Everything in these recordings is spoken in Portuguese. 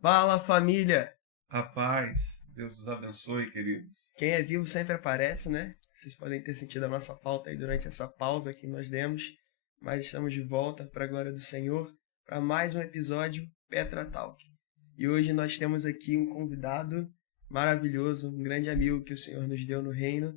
Fala, família! A paz, Deus os abençoe, queridos. Quem é vivo sempre aparece, né? Vocês podem ter sentido a nossa falta aí durante essa pausa que nós demos, mas estamos de volta para a glória do Senhor para mais um episódio Petra Talk. E hoje nós temos aqui um convidado maravilhoso, um grande amigo que o Senhor nos deu no reino,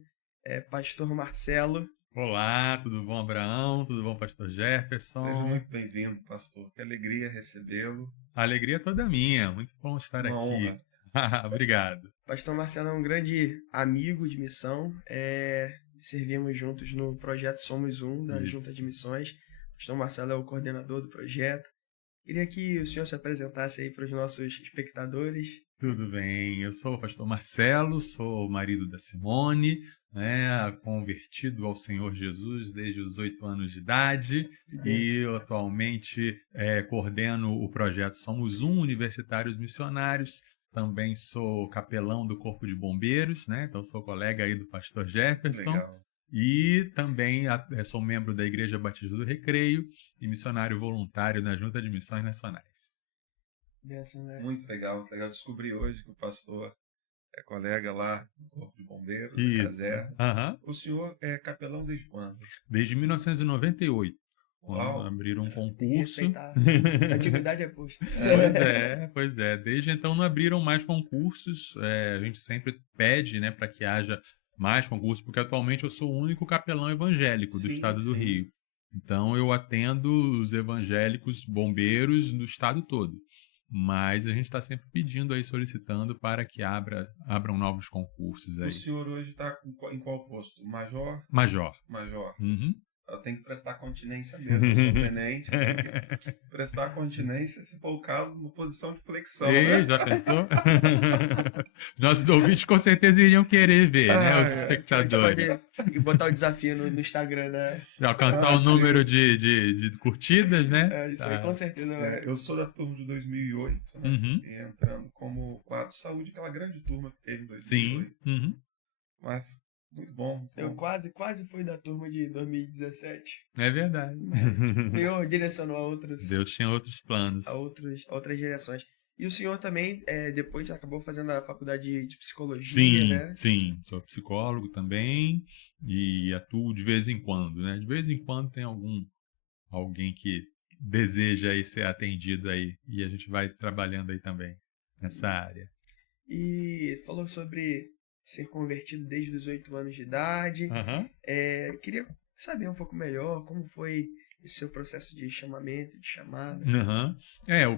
Pastor Marcelo. Olá, tudo bom, Abraão? Tudo bom, Pastor Jefferson? Seja muito bem-vindo, pastor. Que alegria recebê-lo. A alegria é toda minha. Muito bom estar Uma aqui. honra. Obrigado. Pastor Marcelo é um grande amigo de missão. Servimos juntos no projeto Somos Um, da Isso. Junta de Missões. Pastor Marcelo é o coordenador do projeto. Queria que o senhor se apresentasse aí para os nossos espectadores. Tudo bem. Eu sou o pastor Marcelo, sou o marido da Simone, né, convertido ao Senhor Jesus desde os 8 anos de idade e eu atualmente coordeno o projeto Somos Um, Universitários Missionários. Também sou capelão do Corpo de Bombeiros, né? Então sou colega aí do pastor Jefferson. Legal. E também sou membro da Igreja Batista do Recreio e missionário voluntário na Junta de Missões Nacionais. Muito legal. Legal descobrir hoje que o pastor é colega lá do Corpo de Bombeiros, da Isso. caserna. Aham. O senhor é capelão desde quando? Desde 1998, quando Uau. abriram um Tem que concurso. respeitar. A antiguidade é posta. Pois é. Desde então não abriram mais concursos. A gente sempre pede, né, para que haja mais concursos, porque atualmente eu sou o único capelão evangélico do Sim, estado do sim. Rio. Então eu atendo os evangélicos bombeiros do estado todo. Mas a gente está sempre pedindo aí, solicitando para que abram novos concursos aí. O senhor hoje está em qual posto? Major? Major. Major. Uhum. Eu tenho que prestar continência mesmo. Eu sou tenente. Tenho que prestar continência, se for o caso, numa posição de flexão, Ei, né? já pensou? Os nossos ouvintes com certeza iriam querer ver, né? Os A gente espectadores. pode botar o desafio no Instagram, né? Alcançar o número de curtidas, né? Isso aí com certeza vai. Eu sou da turma de 2008, né? Uhum. E entrando como quadro de saúde, aquela grande turma que teve em Sim. 2008. Uhum. Mas, muito bom. Muito Eu bom. quase fui da turma de 2017. É verdade. O senhor direcionou a outros. Deus tinha outros planos. A outras direções. E o senhor também, depois, acabou fazendo a faculdade de psicologia, Sim, né? sim. Sou psicólogo também e atuo de vez em quando, né? De vez em quando tem alguém que deseja aí ser atendido aí e a gente vai trabalhando aí também nessa área. E falou sobre ser convertido desde os 8 anos de idade. Aham. Queria saber um pouco melhor como foi esse seu processo de chamamento, de chamada. Aham.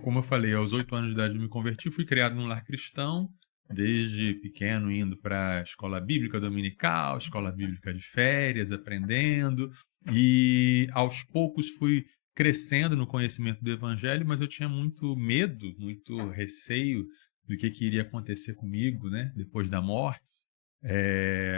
Como eu falei, aos 8 anos de idade eu me converti, fui criado num lar cristão, desde pequeno indo para a escola bíblica dominical, escola bíblica de férias, aprendendo, e aos poucos fui crescendo no conhecimento do evangelho, mas eu tinha muito medo, muito receio do que iria acontecer comigo, né, depois da morte.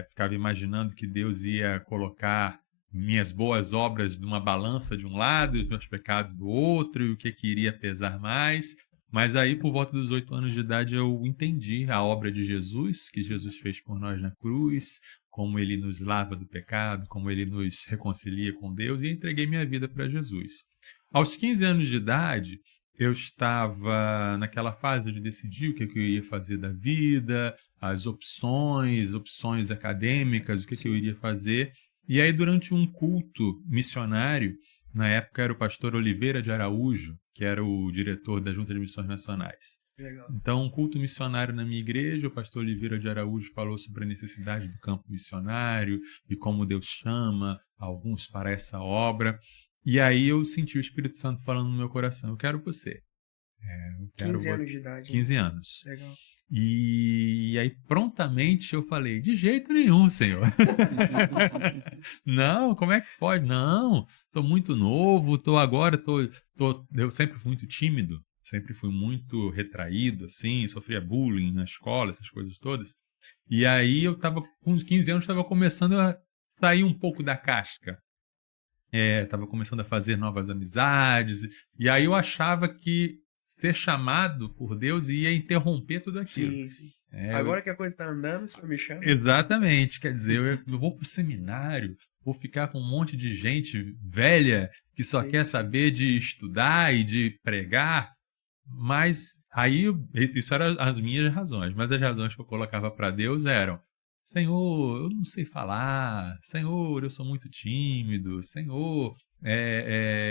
Ficava imaginando que Deus ia colocar minhas boas obras numa balança de um lado e os meus pecados do outro, e o que iria pesar mais. Mas aí, por volta dos 8 anos de idade, eu entendi a obra de Jesus, que Jesus fez por nós na cruz, como ele nos lava do pecado, como ele nos reconcilia com Deus, e entreguei minha vida para Jesus. Aos 15 anos de idade, eu estava naquela fase de decidir o que eu ia fazer da vida, as opções acadêmicas, o que eu iria fazer. E aí, durante um culto missionário, na época era o pastor Oliveira de Araújo, que era o diretor da Junta de Missões Nacionais. Legal. Então, um culto missionário na minha igreja, o pastor Oliveira de Araújo falou sobre a necessidade do campo missionário e como Deus chama alguns para essa obra. E aí eu senti o Espírito Santo falando no meu coração, eu quero você. 15 anos de idade. 15 anos. Legal. E aí prontamente eu falei, de jeito nenhum, Senhor. Não, como é que pode? Não, estou muito novo, eu sempre fui muito tímido, sempre fui muito retraído, assim, sofria bullying na escola, essas coisas todas. E aí eu estava com uns 15 anos, estava começando a sair um pouco da casca. Estava começando a fazer novas amizades, e aí eu achava que ser chamado por Deus ia interromper tudo aquilo. Sim, sim. Agora que a coisa está andando, o senhor me chama. Exatamente, quer dizer, eu vou para o seminário, vou ficar com um monte de gente velha que só Sim. quer saber de estudar e de pregar. Mas aí, isso eram as minhas razões, mas as razões que eu colocava para Deus eram: Senhor, eu não sei falar, Senhor, eu sou muito tímido, Senhor,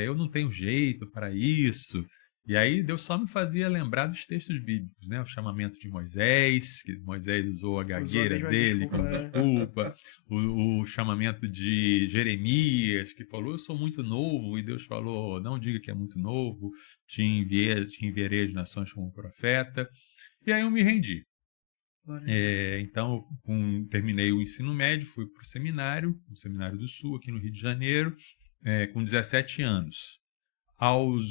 eu não tenho jeito para isso. E aí Deus só me fazia lembrar dos textos bíblicos, né? O chamamento de Moisés, que Moisés usou a gagueira mesma dele desculpa, como né? desculpa, o chamamento de Jeremias, que falou: eu sou muito novo, e Deus falou: não diga que é muito novo, te enviarei as nações como profeta. E aí eu me rendi. Então, terminei o ensino médio, fui para o seminário do Sul, aqui no Rio de Janeiro, com 17 anos.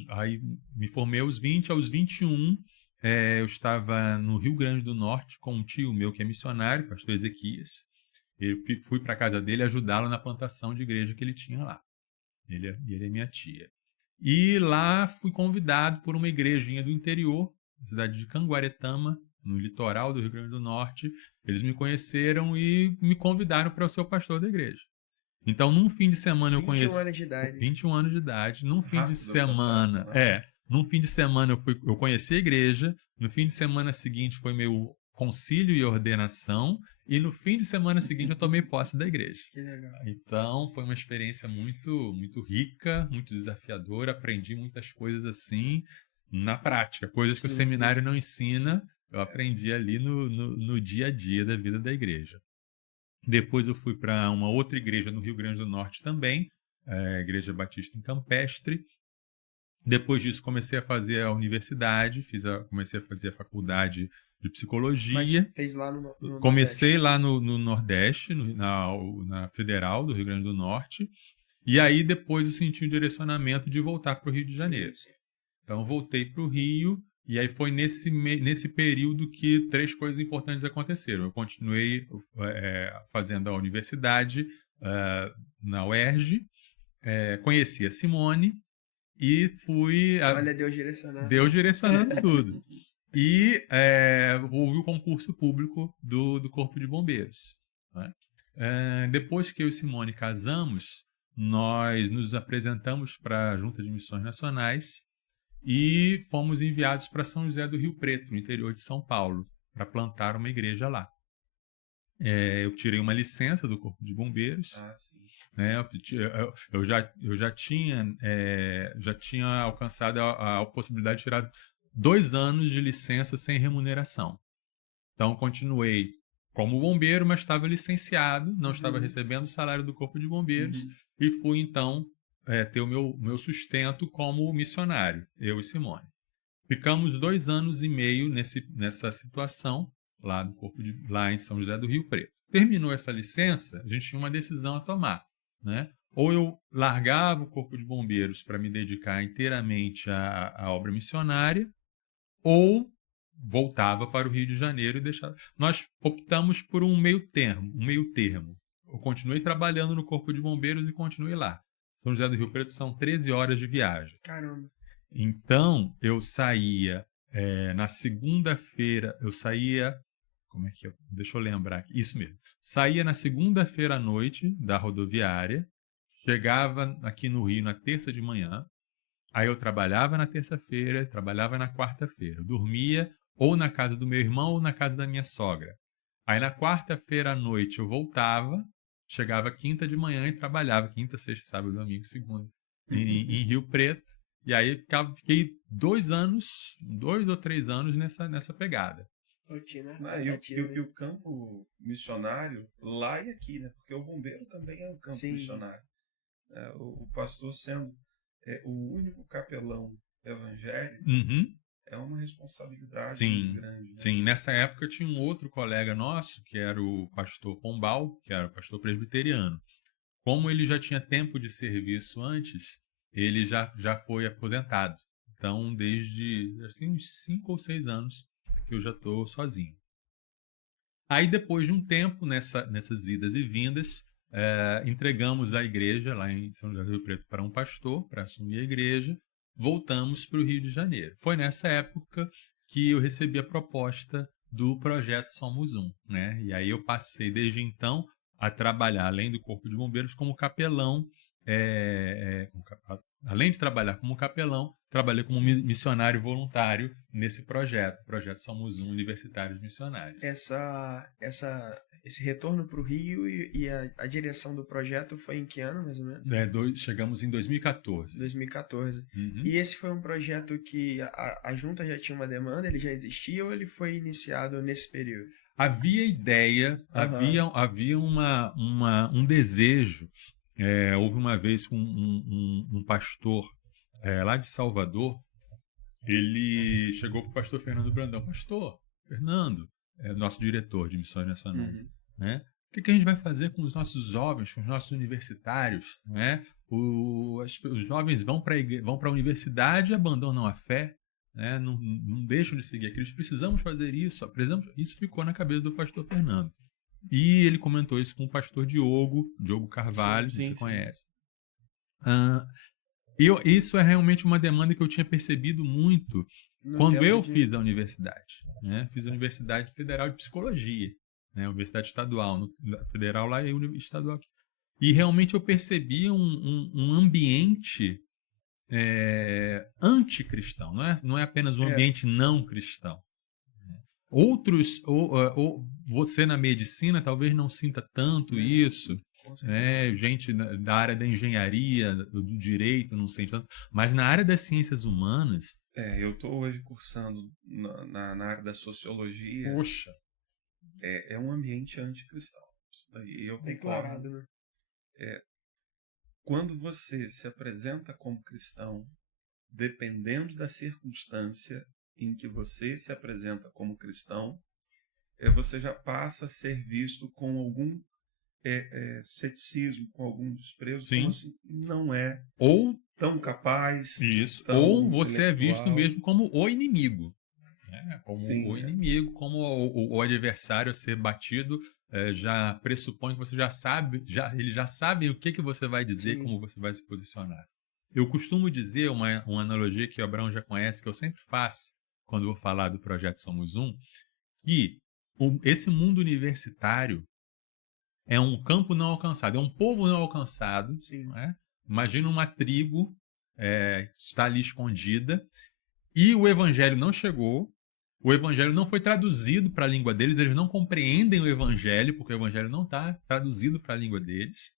Aí me formei aos 20, aos 21, eu estava no Rio Grande do Norte com um tio meu que é missionário, pastor Ezequias. Eu fui para a casa dele ajudá-lo na plantação de igreja que ele tinha lá. Ele é minha tia. E lá fui convidado por uma igrejinha do interior, na cidade de Canguaretama, no litoral do Rio Grande do Norte. Eles me conheceram e me convidaram para ser o pastor da igreja. Então, num fim de semana eu 21 conheci... anos de idade. 21 anos de idade. Num fim de Rápido o semana... processo, né? Num fim de semana eu conheci a igreja. No fim de semana seguinte foi meu concílio e ordenação. E no fim de semana seguinte eu tomei posse da igreja. Que legal. Então, foi uma experiência muito, muito rica, muito desafiadora. Aprendi muitas coisas assim na prática. Coisas que o seminário não ensina, eu aprendi ali no dia a dia da vida da igreja. Depois eu fui para uma outra igreja no Rio Grande do Norte também, a Igreja Batista em Campestre. Depois disso comecei a fazer a universidade, comecei a fazer a faculdade de psicologia. Mas fez lá no Comecei lá no Nordeste, na Federal do Rio Grande do Norte. E aí depois eu senti o direcionamento de voltar para o Rio de Janeiro. Sim. Então voltei para o Rio. E aí foi nesse período que 3 coisas importantes aconteceram. Eu continuei fazendo a universidade na UERJ, conheci a Simone e fui... Olha, Deus direcionando. Deus direcionando tudo. E houve o concurso público do Corpo de Bombeiros. Né? Depois que eu e Simone casamos, nós nos apresentamos para a Junta de Missões Nacionais e fomos enviados para São José do Rio Preto, no interior de São Paulo, para plantar uma igreja lá. Eu tirei uma licença do Corpo de Bombeiros. Né? Eu já tinha alcançado a possibilidade de tirar 2 anos de licença sem remuneração. Então, continuei como bombeiro, mas estava licenciado, não estava recebendo o salário do Corpo de Bombeiros, e fui, então, ter o meu sustento como missionário, eu e Simone. Ficamos 2 anos e meio nessa situação, lá em São José do Rio Preto. Terminou essa licença, a gente tinha uma decisão a tomar, né? Ou eu largava o Corpo de Bombeiros para me dedicar inteiramente à obra missionária, ou voltava para o Rio de Janeiro e deixava... Nós optamos por um meio termo. Eu continuei trabalhando no Corpo de Bombeiros e continuei lá. São José do Rio Preto são 13 horas de viagem. Caramba. Então, eu saía na segunda-feira, como é que é? Deixa eu lembrar aqui. Isso mesmo. Saía na segunda-feira à noite da rodoviária, chegava aqui no Rio na terça de manhã, aí eu trabalhava na terça-feira, trabalhava na quarta-feira. Dormia ou na casa do meu irmão ou na casa da minha sogra. Aí na quarta-feira à noite eu voltava, chegava quinta de manhã e trabalhava quinta, sexta, sábado, domingo, segunda, em Rio Preto. E aí fiquei 2 ou 3 anos nessa pegada. Rotina. E o campo missionário lá e aqui, né? Porque o bombeiro também é um campo missionário. O pastor sendo o único capelão evangélico é uma responsabilidade muito grande. Né? Sim, nessa época tinha um outro colega nosso, que era o pastor Pombal, que era o pastor presbiteriano. Como ele já tinha tempo de serviço antes, ele já foi aposentado. Então, desde uns 5 ou 6 anos que eu já estou sozinho. Aí, depois de um tempo, nessas idas e vindas, entregamos a igreja lá em São José do Rio Preto para um pastor, para assumir a igreja. Voltamos para o Rio de Janeiro. Foi nessa época que eu recebi a proposta do projeto Somos Um, né? E aí eu passei, desde então, a trabalhar, além do Corpo de Bombeiros, como capelão além de trabalhar como capelão, trabalhei como missionário voluntário nesse projeto. O projeto Somos Um Universitários Missionários. Esse retorno para o Rio e a direção do projeto foi em que ano, mais ou menos? Chegamos em 2014. 2014. Uhum. E esse foi um projeto que a junta já tinha uma demanda, ele já existia ou ele foi iniciado nesse período? Havia ideia, havia um desejo. Houve uma vez um pastor lá de Salvador, ele chegou para o pastor Fernando Brandão. Pastor Fernando, nosso diretor de missões nacionais, né? O que a gente vai fazer com os nossos jovens, com os nossos universitários, né? Os jovens vão para a universidade e abandonam a fé, né? Não deixam de seguir a Cristo. Precisamos fazer isso. Isso ficou na cabeça do pastor Fernando. E ele comentou isso com o pastor Diogo Carvalho, que você conhece. Isso é realmente uma demanda que eu tinha percebido muito quando eu fiz a universidade. Né? Fiz a Universidade Federal de Psicologia, né? Universidade Estadual, federal lá e estadual aqui. E realmente eu percebi um ambiente anticristão, não é apenas um ambiente não cristão. Outros, ou você na medicina talvez não sinta tanto isso, né? Gente da área da engenharia, do direito não sente tanto, mas na área das ciências humanas... eu estou hoje cursando na área da sociologia. Poxa! É um ambiente anticristão. Isso daí eu declarado, né? Quando você se apresenta como cristão, dependendo da circunstância em que você se apresenta como cristão, você já passa a ser visto com algum ceticismo, com algum desprezo, como assim, não é ou tão capaz. Isso. Tão ou você intelectual. É visto mesmo como o inimigo. Né? Como Sim, o inimigo, como o adversário a ser batido, já pressupõe que você já sabe, ele já sabe o que você vai dizer, como você vai se posicionar. Eu costumo dizer uma analogia que o Abraão já conhece, que eu sempre faço quando vou falar do projeto Somos Um, que esse mundo universitário é um campo não alcançado, é um povo não alcançado. Não é? Imagina uma tribo está ali escondida e o evangelho não chegou, o evangelho não foi traduzido para a língua deles, eles não compreendem o evangelho, porque o evangelho não está traduzido para a língua deles,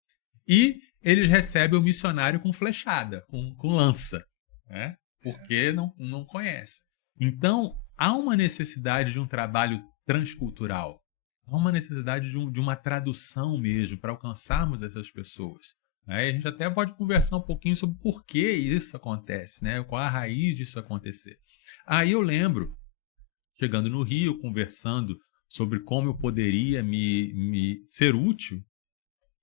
e eles recebem o missionário com flechada, com lança, né? Porque não conhecem. Então, há uma necessidade de um trabalho transcultural. Há uma necessidade de uma tradução mesmo para alcançarmos essas pessoas. A gente até pode conversar um pouquinho sobre por que isso acontece, né? Qual a raiz disso acontecer. Aí eu lembro, chegando no Rio, conversando sobre como eu poderia me ser útil,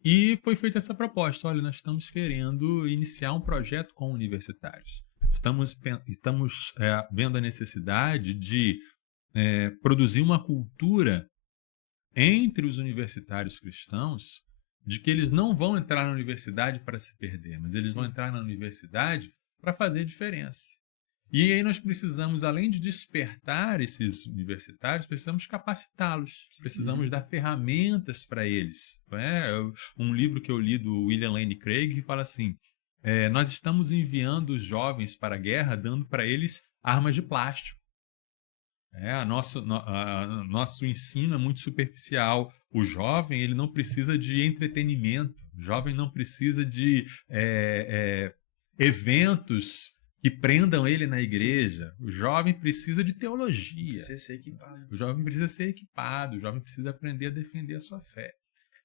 e foi feita essa proposta. Olha, nós estamos querendo iniciar um projeto com universitários. Estamos vendo a necessidade de produzir uma cultura entre os universitários cristãos de que eles não vão entrar na universidade para se perder, mas eles vão entrar na universidade para fazer diferença. E aí nós precisamos, além de despertar esses universitários, precisamos capacitá-los, precisamos dar ferramentas para eles. Um livro que eu li do William Lane Craig que fala assim, nós estamos enviando os jovens para a guerra dando para eles armas de plástico. Nosso ensino é muito superficial. O jovem ele não precisa de entretenimento, o jovem não precisa de eventos que prendam ele na igreja. O jovem precisa de teologia. Precisa ser equipado. O jovem precisa ser equipado, o jovem precisa aprender a defender a sua fé.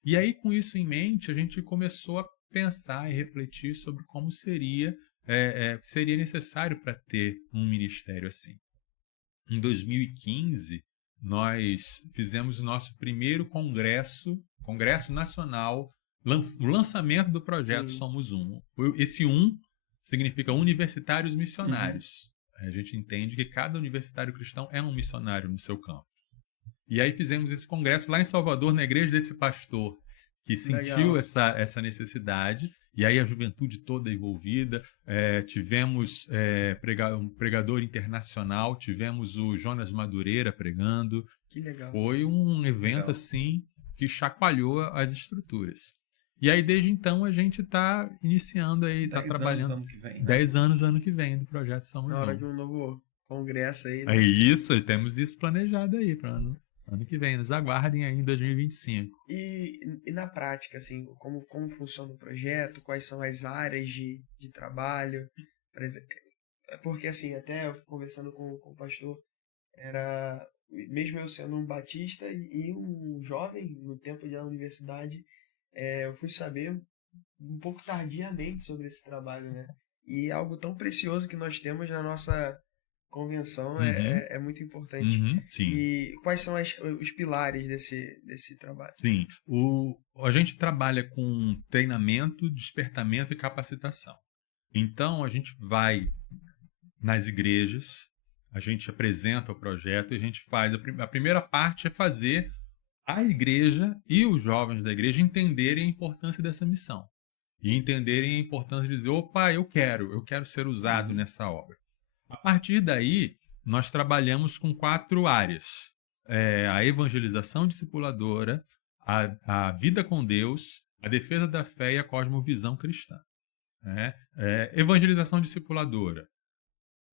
E aí, com isso em mente, a gente começou a pensar e refletir sobre como seria necessário para ter um ministério assim. Em 2015, nós fizemos o nosso primeiro congresso nacional, o lançamento do projeto Somos Um. Esse significa universitários missionários. A gente entende que cada universitário cristão é um missionário no seu campo. E aí fizemos esse congresso lá em Salvador, na igreja desse pastor, que sentiu essa necessidade. E aí a juventude toda envolvida. Tivemos um pregador internacional, tivemos o Jonas Madureira pregando. Que legal. Foi um evento assim que chacoalhou as estruturas. E aí, desde então, a gente está iniciando aí, está trabalhando. 10 anos ano que vem. 10 anos ano que vem do projeto Somos Na hora Um. de um novo congresso aí, né? É isso, temos isso planejado aí para ano que vem. Nos aguardem aí em 2025. E na prática, assim, como funciona o projeto? Quais são as áreas de trabalho? Por exemplo, porque, assim, até eu conversando com o pastor, mesmo eu sendo um batista e um jovem no tempo da universidade, eu fui saber um pouco tardiamente sobre esse trabalho, né? E algo tão precioso que nós temos na nossa convenção é muito importante. Sim. E quais são os pilares desse trabalho? Sim. A gente trabalha com treinamento, despertamento e capacitação. Então, a gente vai nas igrejas, a gente apresenta o projeto e a gente faz... A primeira parte é fazer a igreja e os jovens da igreja entenderem a importância dessa missão. E entenderem a importância de dizer, opa, eu quero ser usado nessa obra. A partir daí, nós trabalhamos com 4 áreas. A evangelização discipuladora, a vida com Deus, a defesa da fé e a cosmovisão cristã. Evangelização discipuladora.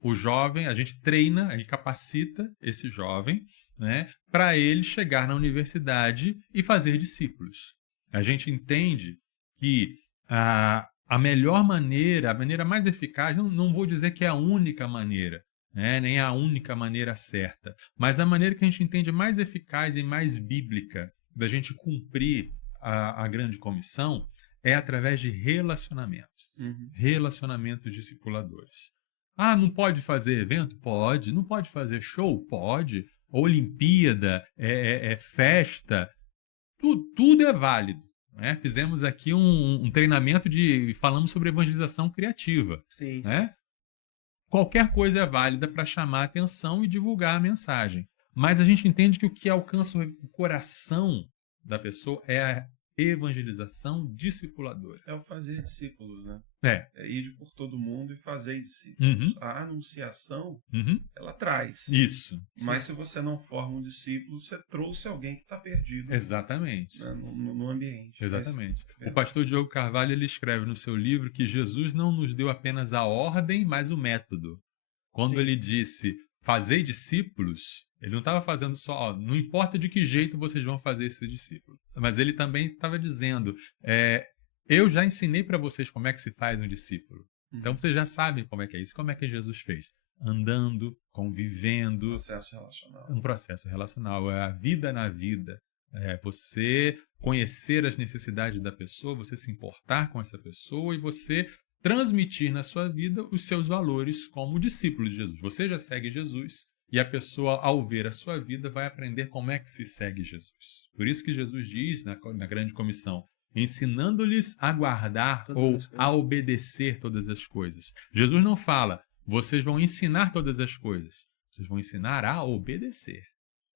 O jovem, a gente treina e capacita esse jovem, né, para ele chegar na universidade e fazer discípulos. A gente entende que a melhor maneira, a maneira mais eficaz, não vou dizer que é a única maneira, né, nem a única maneira certa, mas a maneira que a gente entende mais eficaz e mais bíblica da gente cumprir a grande comissão é através de relacionamentos. Relacionamentos discipuladores. Não pode fazer evento? Pode. Não pode fazer show? Pode. Olimpíada, festa, tudo é válido. Né? Fizemos aqui um treinamento falamos sobre evangelização criativa. Sim. Né? Qualquer coisa é válida para chamar a atenção e divulgar a mensagem. Mas a gente entende que o que alcança o coração da pessoa é a evangelização discipuladora. É o fazer discípulos, né? É ir por todo mundo e fazer discípulos. A anunciação, ela traz. Isso. Mas se você não forma um discípulo, você trouxe alguém que está perdido. Exatamente. Né, no ambiente. Exatamente. O pastor Diogo Carvalho ele escreve no seu livro que Jesus não nos deu apenas a ordem, mas o método. Quando ele disse, fazei discípulos, ele não estava fazendo só, não importa de que jeito vocês vão fazer esses discípulos. Mas ele também estava dizendo, eu já ensinei para vocês como é que se faz um discípulo. Então vocês já sabem como é que é isso. Como é que Jesus fez? Andando, convivendo. Processo relacional. Um processo relacional. É a vida na vida. É você conhecer as necessidades da pessoa, você se importar com essa pessoa e você transmitir na sua vida os seus valores como discípulo de Jesus. Você já segue Jesus e a pessoa, ao ver a sua vida, vai aprender como é que se segue Jesus. Por isso que Jesus diz na grande comissão, ensinando-lhes a guardar ou a obedecer todas as coisas. Jesus não fala, vocês vão ensinar todas as coisas. Vocês vão ensinar a obedecer.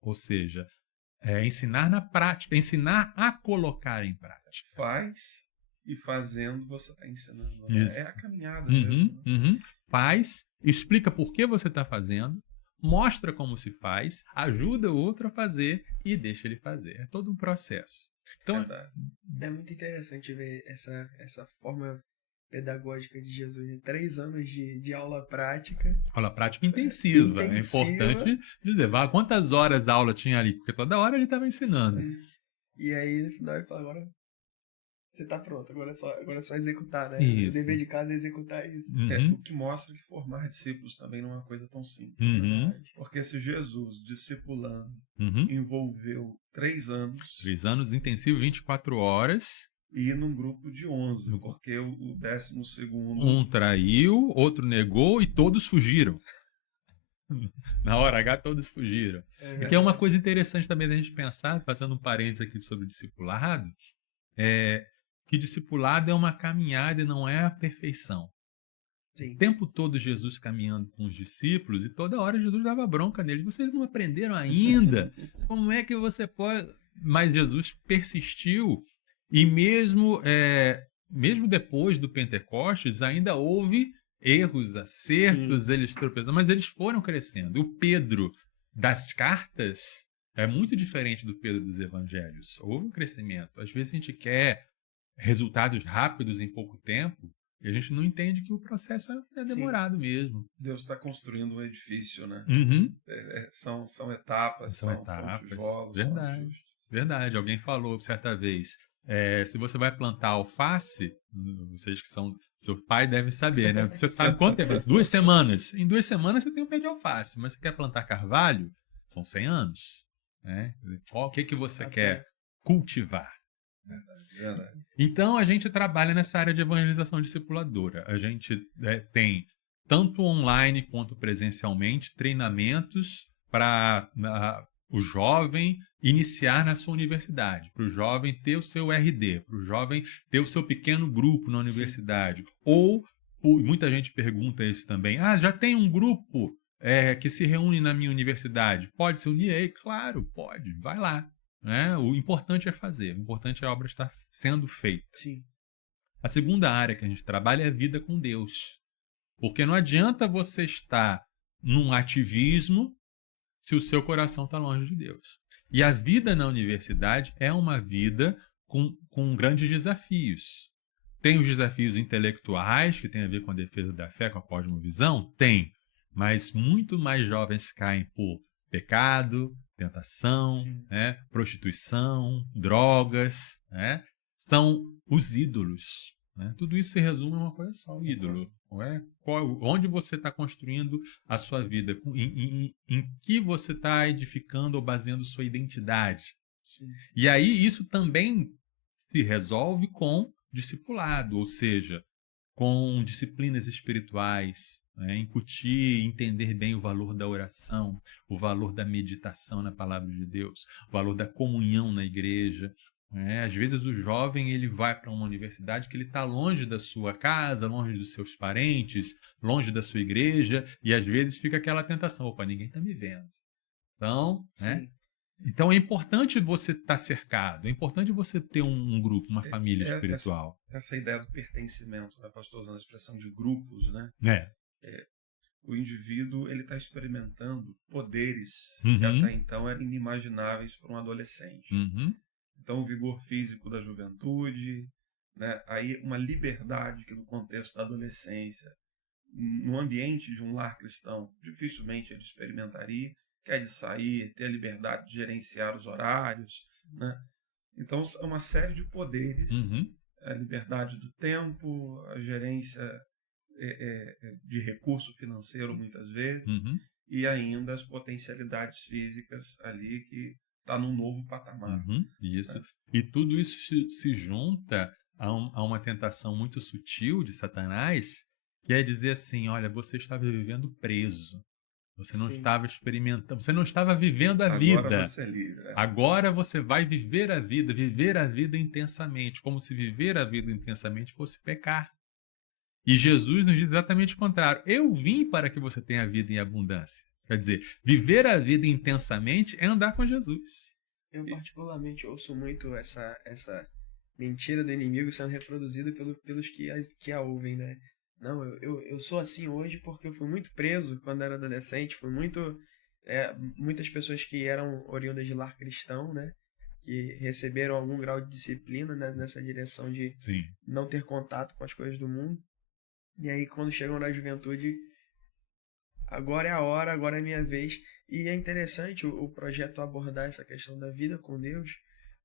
Ou seja, ensinar na prática, ensinar a colocar em prática. Faz e fazendo você está ensinando. Isso. É a caminhada mesmo. Faz, explica por que você está fazendo, mostra como se faz, ajuda o outro a fazer e deixa ele fazer. É todo um processo. Então, é muito interessante ver essa forma pedagógica de Jesus. 3 anos de aula prática. Aula prática intensiva. É importante dizer, quantas horas a aula tinha ali? Porque toda hora ele estava ensinando. E aí, no final, ele fala, agora você está pronto, agora é só executar, né? Isso. O dever de casa é executar isso. O que mostra que formar discípulos também não é uma coisa tão simples. Porque se Jesus, discipulando, envolveu 3 anos... 3 anos intensivos, 24 horas... E num grupo de 11, porque o 12º... Um traiu, outro negou e todos fugiram. Na hora H, todos fugiram. Que é uma coisa interessante também da gente pensar, fazendo um parênteses aqui sobre discipulado, que discipulado é uma caminhada e não é a perfeição. Sim. O tempo todo Jesus caminhando com os discípulos e toda hora Jesus dava bronca neles. Vocês não aprenderam ainda? Como é que você pode... Mas Jesus persistiu e mesmo depois do Pentecostes ainda houve erros, acertos, eles tropeçaram, mas eles foram crescendo. O Pedro das cartas é muito diferente do Pedro dos evangelhos. Houve um crescimento. Às vezes a gente quer resultados rápidos em pouco tempo, e a gente não entende que o processo é demorado mesmo. Deus está construindo um edifício, né? Uhum. São etapas, são tijolos, verdade, são ajustes. Verdade. Alguém falou certa vez, se você vai plantar alface, vocês que são... Seu pai deve saber, né? Você sabe quanto tempo? 2 semanas. Em 2 semanas você tem um pé de alface, mas você quer plantar carvalho? São 100 anos. Né? O que você quer cultivar? Verdade. Então, a gente trabalha nessa área de evangelização discipuladora. A gente tem, tanto online quanto presencialmente, treinamentos para o jovem iniciar na sua universidade, para o jovem ter o seu RD, para o jovem ter o seu pequeno grupo na universidade. Sim. Ou, muita gente pergunta isso também, já tem um grupo que se reúne na minha universidade, pode se unir aí? Claro, pode, vai lá. Né? O importante é fazer, o importante é a obra estar sendo feita. Sim. A segunda área que a gente trabalha é a vida com Deus. Porque não adianta você estar num ativismo se o seu coração está longe de Deus. E a vida na universidade é uma vida com grandes desafios. Tem os desafios intelectuais, que tem a ver com a defesa da fé, com a cosmovisão? Tem. Mas muito mais jovens caem por pecado, tentação, né? Prostituição, drogas, né? São os ídolos. Né? Tudo isso se resume a uma coisa só, o ídolo. Não é? Onde você está construindo a sua vida? Em que você está edificando ou baseando sua identidade? Sim. E aí isso também se resolve com discipulado, ou seja, com disciplinas espirituais, né? Incutir, entender bem o valor da oração, o valor da meditação na palavra de Deus, o valor da comunhão na igreja. Né? Às vezes o jovem ele vai para uma universidade que ele está longe da sua casa, longe dos seus parentes, longe da sua igreja, e às vezes fica aquela tentação, opa, ninguém está me vendo. Então, né? Então é importante você estar cercado, é importante você ter um grupo, uma família espiritual. Essa ideia do pertencimento, né, pastor, usando a expressão de grupos, né? O indivíduo ele está experimentando poderes que até então eram inimagináveis para um adolescente. Então o vigor físico da juventude, né? Aí uma liberdade que no contexto da adolescência, no ambiente de um lar cristão, dificilmente ele experimentaria. Quer de sair, ter a liberdade de gerenciar os horários, né? Então, é uma série de poderes, a liberdade do tempo, a gerência de recurso financeiro, muitas vezes, e ainda as potencialidades físicas ali que está num novo patamar. Isso. Né? E tudo isso se junta a uma tentação muito sutil de Satanás, que é dizer assim, olha, você estava vivendo preso. Você não estava experimentando, você não estava vivendo a vida. Agora você é livre. Agora você vai viver a vida intensamente, como se viver a vida intensamente fosse pecar. E Jesus nos diz exatamente o contrário. Eu vim para que você tenha vida em abundância. Quer dizer, viver a vida intensamente é andar com Jesus. Eu particularmente ouço muito essa mentira do inimigo sendo reproduzida pelos que a ouvem, né? Não, eu sou assim hoje porque eu fui muito preso quando era adolescente, fui muitas pessoas que eram oriundas de lar cristão, né, que receberam algum grau de disciplina, né, nessa direção de não ter contato com as coisas do mundo, e aí quando chegam na juventude, agora é a hora, agora é a minha vez, e é interessante o projeto abordar essa questão da vida com Deus,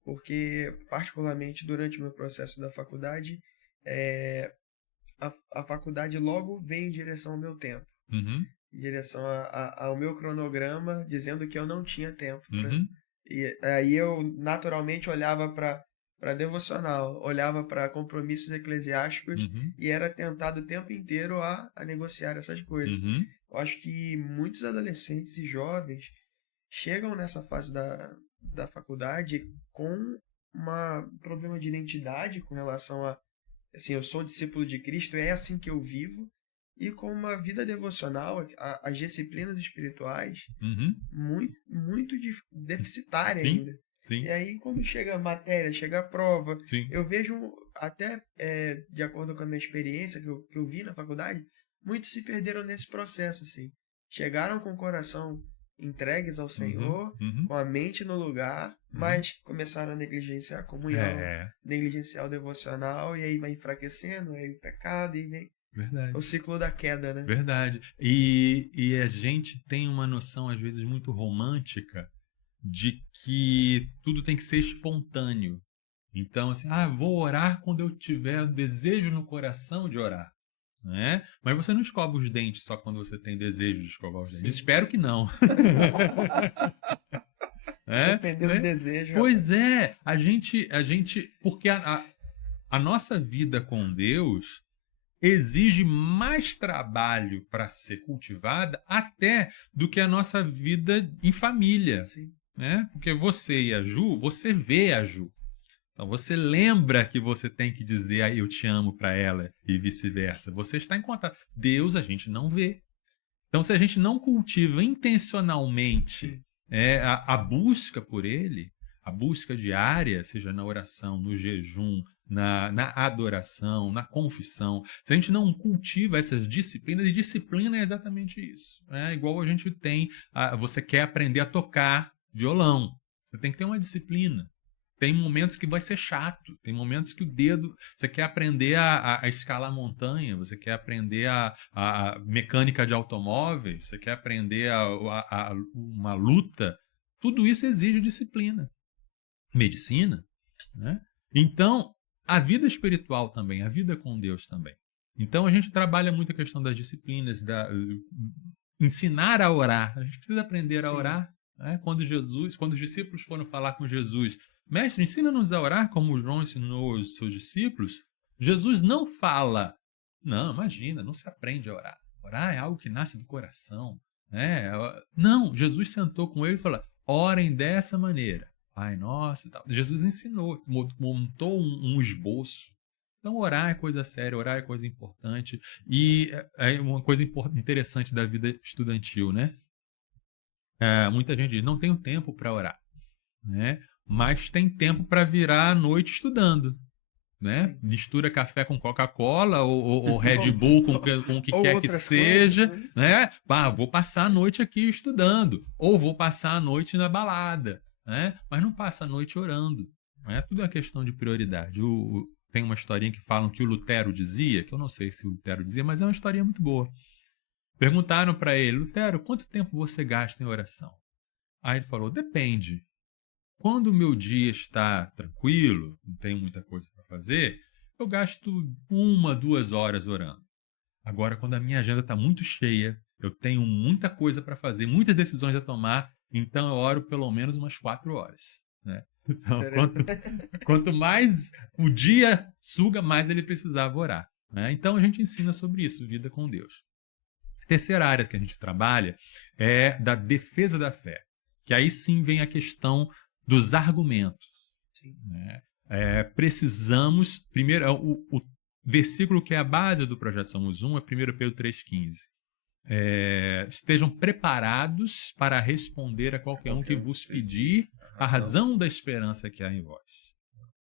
porque particularmente durante o meu processo da faculdade, a faculdade logo veio em direção ao meu tempo. Em direção ao meu cronograma, dizendo que eu não tinha tempo. E aí eu naturalmente olhava para devocional, olhava para compromissos eclesiásticos e era tentado o tempo inteiro a negociar essas coisas. Eu acho que muitos adolescentes e jovens chegam nessa fase da faculdade com um problema de identidade com relação a assim, eu sou discípulo de Cristo, é assim que eu vivo, e com uma vida devocional, as disciplinas espirituais, muito deficitária ainda. Sim. E aí, quando chega a matéria, chega a prova, eu vejo, até de acordo com a minha experiência, que eu vi na faculdade, muitos se perderam nesse processo, assim. Chegaram com o coração entregues ao Senhor, com a mente no lugar, mas começaram a negligenciar a comunhão, negligenciar o devocional, e aí vai enfraquecendo, aí o pecado, e vem o ciclo da queda, né? Verdade. E a gente tem uma noção, às vezes, muito romântica de que tudo tem que ser espontâneo. Então, assim, vou orar quando eu tiver desejo no coração de orar. Né? Mas você não escova os dentes só quando você tem desejo de escovar os dentes. Espero que não. Dependendo do desejo. Pois é, a gente porque a nossa vida com Deus exige mais trabalho para ser cultivada até do que a nossa vida em família. Sim. Né? Porque você e a Ju, você vê a Ju. Então, você lembra que você tem que dizer eu te amo para ela e vice-versa. Você está em contato. Deus a gente não vê. Então, se a gente não cultiva intencionalmente a busca por Ele, a busca diária, seja na oração, no jejum, na adoração, na confissão, se a gente não cultiva essas disciplinas, e disciplina é exatamente isso. Igual a gente tem, você quer aprender a tocar violão, você tem que ter uma disciplina. Tem momentos que vai ser chato, tem momentos que o dedo... Você quer aprender a escalar montanha, você quer aprender a mecânica de automóveis, você quer aprender uma luta. Tudo isso exige disciplina. Medicina. Né? Então, a vida espiritual também, a vida com Deus também. Então, a gente trabalha muito a questão das disciplinas, ensinar a orar. A gente precisa aprender a orar. Né? Quando os discípulos foram falar com Jesus... Mestre, ensina-nos a orar como João ensinou os seus discípulos. Jesus não fala, não, imagina, não se aprende a orar. Orar é algo que nasce do coração. Né? Não, Jesus sentou com eles e falou, orem dessa maneira. Pai nosso e tal. Jesus ensinou, montou um esboço. Então, orar é coisa séria, orar é coisa importante. E é uma coisa interessante da vida estudantil, né? Muita gente diz, não tenho tempo para orar. Né? Mas tem tempo para virar à noite estudando, né? Mistura café com Coca-Cola ou Red Bull com o que quer que seja, coisas, né? Vou passar a noite aqui estudando, ou vou passar a noite na balada, né? Mas não passa a noite orando, né? Tudo é uma questão de prioridade. Tem uma historinha que falam que o Lutero dizia, que eu não sei se o Lutero dizia, mas é uma historinha muito boa. Perguntaram para ele, Lutero, quanto tempo você gasta em oração? Aí ele falou, depende. Quando o meu dia está tranquilo, não tenho muita coisa para fazer, eu gasto 1, 2 horas orando. Agora, quando a minha agenda está muito cheia, eu tenho muita coisa para fazer, muitas decisões a tomar, então eu oro pelo menos umas 4 horas. Né? Então, quanto mais o dia suga, mais ele precisava orar. Né? Então, a gente ensina sobre isso, vida com Deus. A terceira área que a gente trabalha é da defesa da fé, que aí sim vem a questão dos argumentos. Né? Precisamos, primeiro, o versículo que é a base do Projeto Somos Um é 1 Pedro 3,15. Estejam preparados para responder a qualquer um que vos pedir a razão da esperança que há em vós.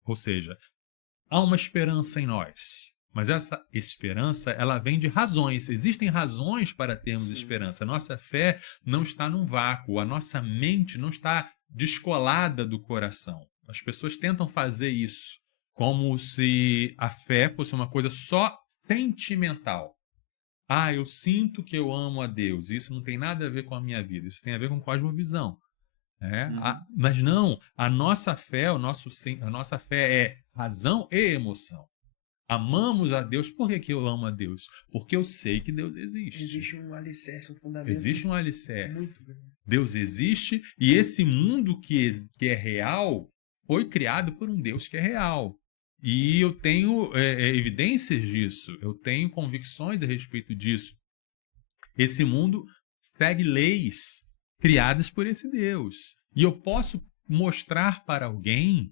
Ou seja, há uma esperança em nós, mas essa esperança ela vem de razões. Existem razões para termos esperança. A nossa fé não está num vácuo, a nossa mente não está descolada do coração. As pessoas tentam fazer isso como se a fé fosse uma coisa só sentimental. Eu sinto que eu amo a Deus. Isso não tem nada a ver com a minha vida. Isso tem a ver com cosmovisão. Mas não, a nossa fé é razão e emoção. Amamos a Deus. Por que eu amo a Deus? Porque eu sei que Deus existe. Existe um alicerce, um fundamento. Existe um alicerce. Muito grande. Deus existe e esse mundo que é real foi criado por um Deus que é real. E eu tenho evidências disso, eu tenho convicções a respeito disso. Esse mundo segue leis criadas por esse Deus. E eu posso mostrar para alguém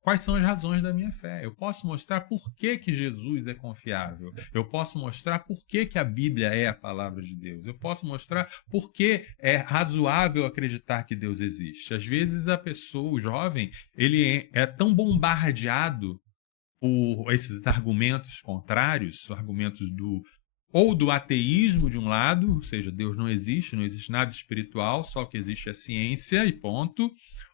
quais são as razões da minha fé. Eu posso mostrar por que Jesus é confiável. Eu posso mostrar por que a Bíblia é a palavra de Deus. Eu posso mostrar por que é razoável acreditar que Deus existe. Às vezes a pessoa, o jovem, ele é tão bombardeado por esses argumentos contrários, argumentos ou do ateísmo de um lado, ou seja, Deus não existe nada espiritual, só que existe a ciência e ponto,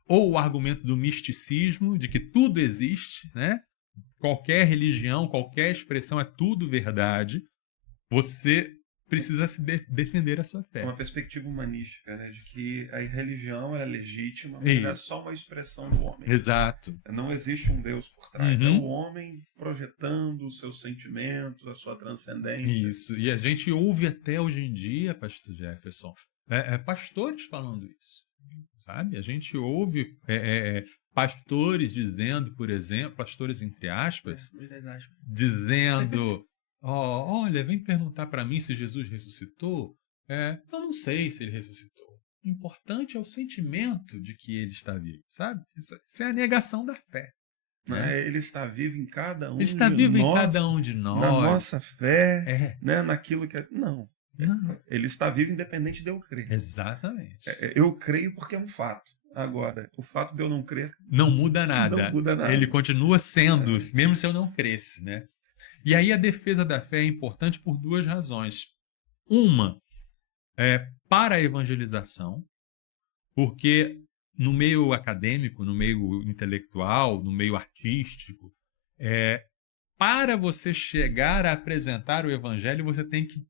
ou o argumento do misticismo, de que tudo existe, né? Qualquer religião, qualquer expressão é tudo verdade. Você precisa defender a sua fé. Uma perspectiva humanística, né? De que a religião é legítima, mas ela é só uma expressão do homem. Exato. Não existe um Deus por trás. É o homem projetando os seus sentimentos, a sua transcendência. Isso. E a gente ouve até hoje em dia, pastor Jefferson, pastores falando isso. Sabe? A gente ouve pastores dizendo, por exemplo, pastores entre aspas, dizendo... olha, vem perguntar para mim se Jesus ressuscitou. Eu não sei se ele ressuscitou. O importante é o sentimento de que ele está vivo, sabe? Isso é a negação da fé. Né? Ele está vivo em cada um de nós. Ele está vivo em cada um de nós. Na nossa fé, né? Naquilo que é... Não. Ele está vivo independente de eu crer. Exatamente. Eu creio porque é um fato. Agora, o fato de eu não crer... Não muda nada. Não muda nada. Ele continua sendo, mesmo se eu não cresce, né? E aí a defesa da fé é importante por duas razões. Uma, para a evangelização, porque no meio acadêmico, no meio intelectual, no meio artístico, para você chegar a apresentar o evangelho, você tem que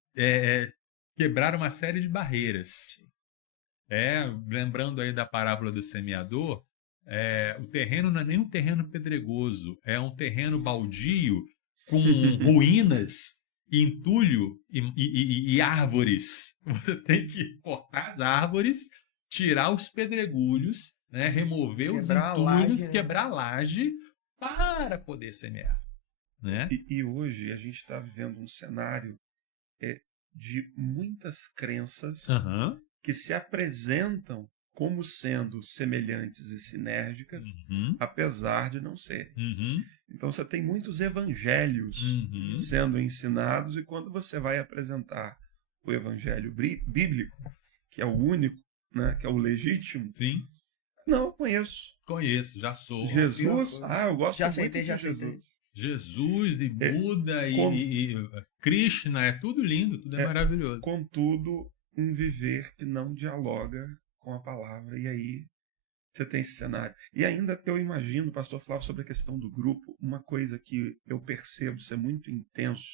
quebrar uma série de barreiras. Lembrando aí da parábola do semeador, o terreno não é nem um terreno pedregoso, é um terreno baldio, com ruínas, entulho e árvores. Você tem que cortar as árvores, tirar os pedregulhos, né, remover os entulhos, quebrar a laje para poder semear. Né? E hoje a gente está vivendo um cenário de muitas crenças que se apresentam como sendo semelhantes e sinérgicas, apesar de não ser. Então você tem muitos evangelhos sendo ensinados, e quando você vai apresentar o evangelho bíblico, que é o único, né, que é o legítimo, Sim. Não, eu conheço. Conheço, já sou. Jesus? Eu gosto já muito aceitei, de já Jesus. aceitei. Jesus e Buda e Krishna, é tudo lindo, tudo é maravilhoso. Contudo, um viver que não dialoga com a palavra. E aí você tem esse cenário. E ainda eu imagino, o pastor Flávio, sobre a questão do grupo, uma coisa que eu percebo ser muito intenso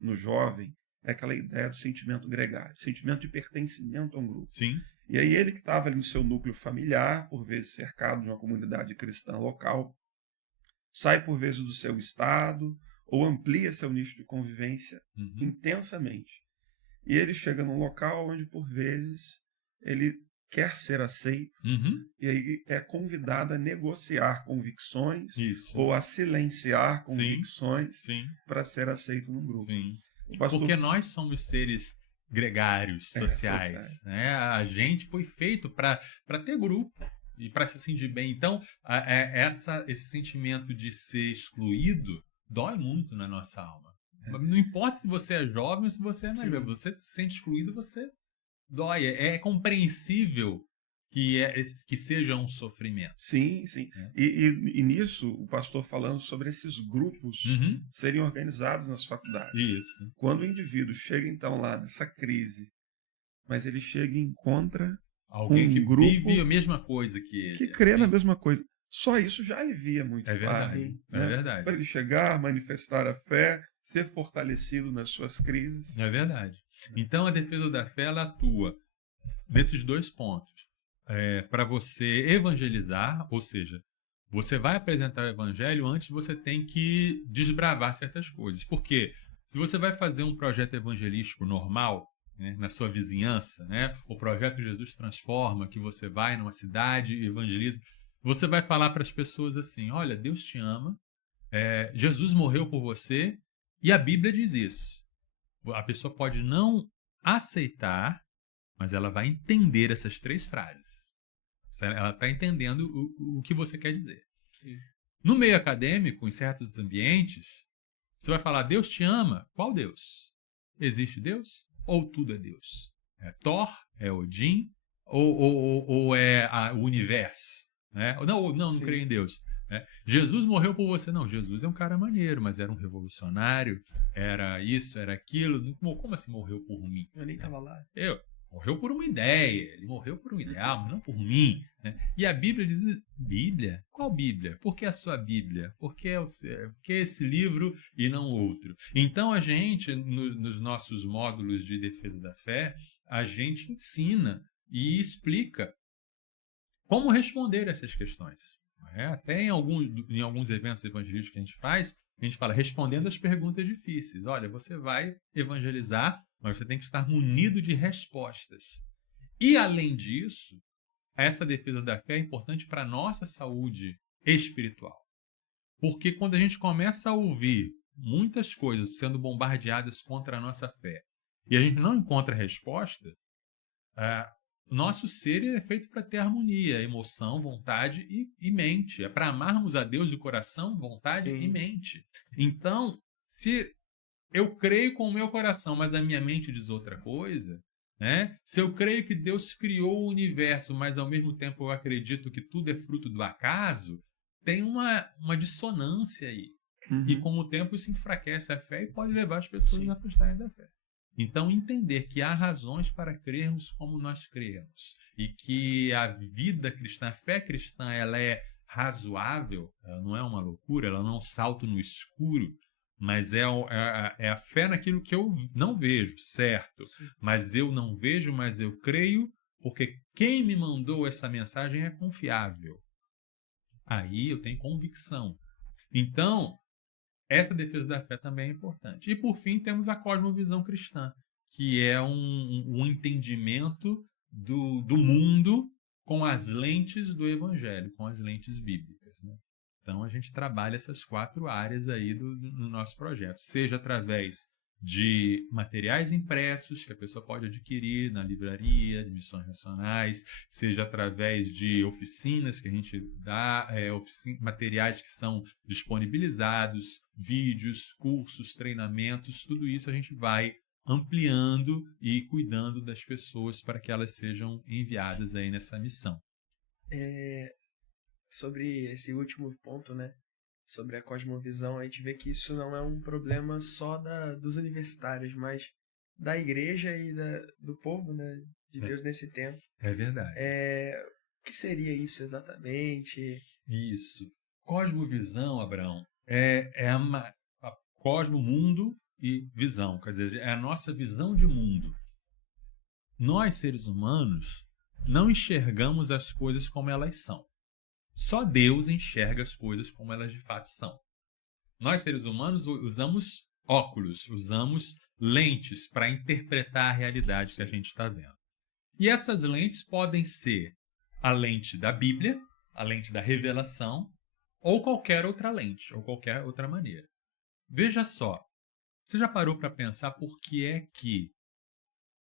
no jovem é aquela ideia do sentimento gregário, sentimento de pertencimento a um grupo. Sim. E aí ele que estava ali no seu núcleo familiar, por vezes cercado de uma comunidade cristã local, sai por vezes do seu estado ou amplia seu nicho de convivência intensamente. E ele chega num local onde, por vezes, ele quer ser aceito e aí é convidado a negociar convicções ou a silenciar convicções para ser aceito num grupo. Sim. Porque nós somos seres gregários, sociais. Né? A gente foi feito para ter grupo e para se sentir bem. Então, esse sentimento de ser excluído dói muito na nossa alma. Não importa se você é jovem ou se você é mais velho. Você se sente excluído, você dói. É compreensível que seja um sofrimento. Sim, sim. E nisso, o pastor falando sobre esses grupos serem organizados nas faculdades. Isso. Quando o indivíduo chega, então, lá nessa crise, mas ele chega e encontra alguém que vive a mesma coisa que ele. Que crê na mesma coisa. Só isso já alivia muito. É verdade. Né? É verdade. Para ele chegar, manifestar a fé, ser fortalecido nas suas crises. É verdade. Então, a defesa da fé, ela atua nesses dois pontos. Para você evangelizar, ou seja, você vai apresentar o evangelho, antes você tem que desbravar certas coisas. Porque se você vai fazer um projeto evangelístico normal, né, na sua vizinhança, né, o projeto Jesus Transforma, que você vai numa cidade e evangeliza, você vai falar para as pessoas assim: olha, Deus te ama, Jesus morreu por você e a Bíblia diz isso. A pessoa pode não aceitar, mas ela vai entender essas 3 frases. Ela está entendendo o que você quer dizer. Sim. No meio acadêmico, em certos ambientes, você vai falar: Deus te ama. Qual Deus? Existe Deus? Ou tudo é Deus? É Thor? É Odin? Ou é o universo? Né? Não creio em Deus. né? Jesus morreu por você. Não, Jesus é um cara maneiro, mas era um revolucionário, era isso, era aquilo. Como assim morreu por mim? Eu nem estava lá. Morreu por uma ideia, ele morreu por um ideal, mas não por mim, né? E a Bíblia diz, Bíblia? Qual Bíblia? Por que a sua Bíblia? Por que esse livro e não outro? Então a gente, nos nossos módulos de defesa da fé, a gente ensina e explica como responder essas questões. Até em alguns eventos evangelísticos que a gente fala respondendo as perguntas difíceis. Olha, você vai evangelizar, mas você tem que estar munido de respostas. E, além disso, essa defesa da fé é importante para a nossa saúde espiritual. Porque quando a gente começa a ouvir muitas coisas sendo bombardeadas contra a nossa fé e a gente não encontra resposta, nosso ser é feito para ter harmonia, emoção, vontade e mente. É para amarmos a Deus de coração, vontade e mente. Então, se eu creio com o meu coração, mas a minha mente diz outra coisa, né? Se eu creio que Deus criou o universo, mas ao mesmo tempo eu acredito que tudo é fruto do acaso, tem uma dissonância aí. E com o tempo isso enfraquece a fé e pode levar as pessoas a afastarem da fé. Então, entender que há razões para crermos como nós cremos e que a vida cristã, a fé cristã, ela é razoável, ela não é uma loucura, ela não é um salto no escuro, mas é a fé naquilo que eu não vejo, certo? Mas eu não vejo, mas eu creio, porque quem me mandou essa mensagem é confiável. Aí eu tenho convicção. Então, essa defesa da fé também é importante. E, por fim, temos a cosmovisão cristã, que é um entendimento do mundo com as lentes do Evangelho, com as lentes bíblicas, né? Então, a gente trabalha essas 4 áreas aí no nosso projeto, seja através de materiais impressos que a pessoa pode adquirir na livraria de Missões Nacionais, seja através de oficinas que a gente dá, materiais que são disponibilizados, vídeos, cursos, treinamentos, tudo isso a gente vai ampliando e cuidando das pessoas para que elas sejam enviadas aí nessa missão. Sobre esse último ponto, né? Sobre a cosmovisão, a gente vê que isso não é um problema só dos universitários, mas da igreja e do povo, né, de Deus nesse tempo. É verdade. O que seria isso exatamente? Isso. Cosmovisão, Abraão, a cosmo, mundo e visão. Quer dizer, é a nossa visão de mundo. Nós, seres humanos, não enxergamos as coisas como elas são. Só Deus enxerga as coisas como elas de fato são. Nós, seres humanos, usamos óculos, usamos lentes para interpretar a realidade que a gente está vendo. E essas lentes podem ser a lente da Bíblia, a lente da revelação, ou qualquer outra lente, ou qualquer outra maneira. Veja só, você já parou para pensar por que é que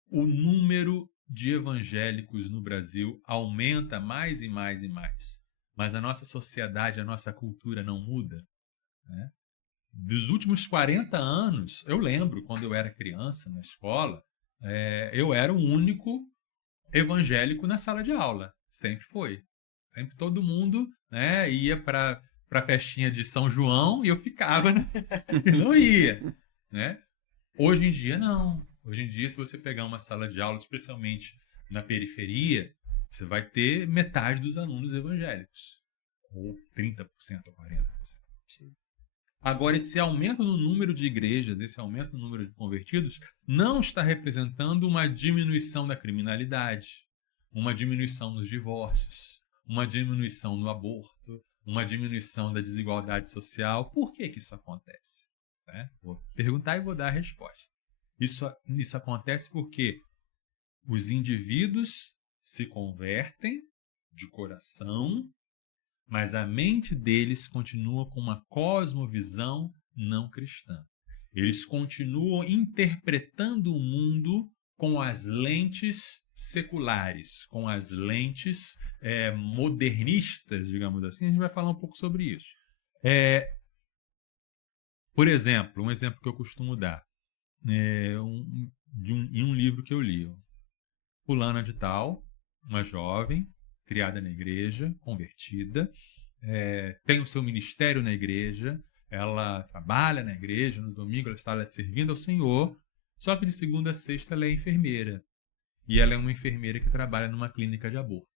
o número de evangélicos no Brasil aumenta mais e mais e mais, mas a nossa sociedade, a nossa cultura não muda, né? Dos últimos 40 anos, eu lembro, quando eu era criança, na escola, eu era o único evangélico na sala de aula. Sempre foi. Sempre todo mundo, né, ia para a festinha de São João e eu ficava, né? Não ia, né? Hoje em dia, não. Hoje em dia, se você pegar uma sala de aula, especialmente na periferia, você vai ter metade dos alunos evangélicos. Ou 30%, ou 40%. Agora, esse aumento no número de igrejas, esse aumento no número de convertidos, não está representando uma diminuição da criminalidade, uma diminuição nos divórcios, uma diminuição no aborto, uma diminuição da desigualdade social. Por que isso acontece? Vou perguntar e vou dar a resposta. Isso acontece porque os indivíduos se convertem de coração, mas a mente deles continua com uma cosmovisão não cristã. Eles continuam interpretando o mundo com as lentes seculares, com as lentes modernistas, digamos assim. A gente vai falar um pouco sobre isso. Por exemplo, um exemplo que eu costumo dar, em um livro que eu li. Fulana de tal, uma jovem, criada na igreja, convertida, tem o seu ministério na igreja, ela trabalha na igreja, no domingo ela está lá servindo ao Senhor, só que de segunda a sexta ela é enfermeira. E ela é uma enfermeira que trabalha numa clínica de aborto,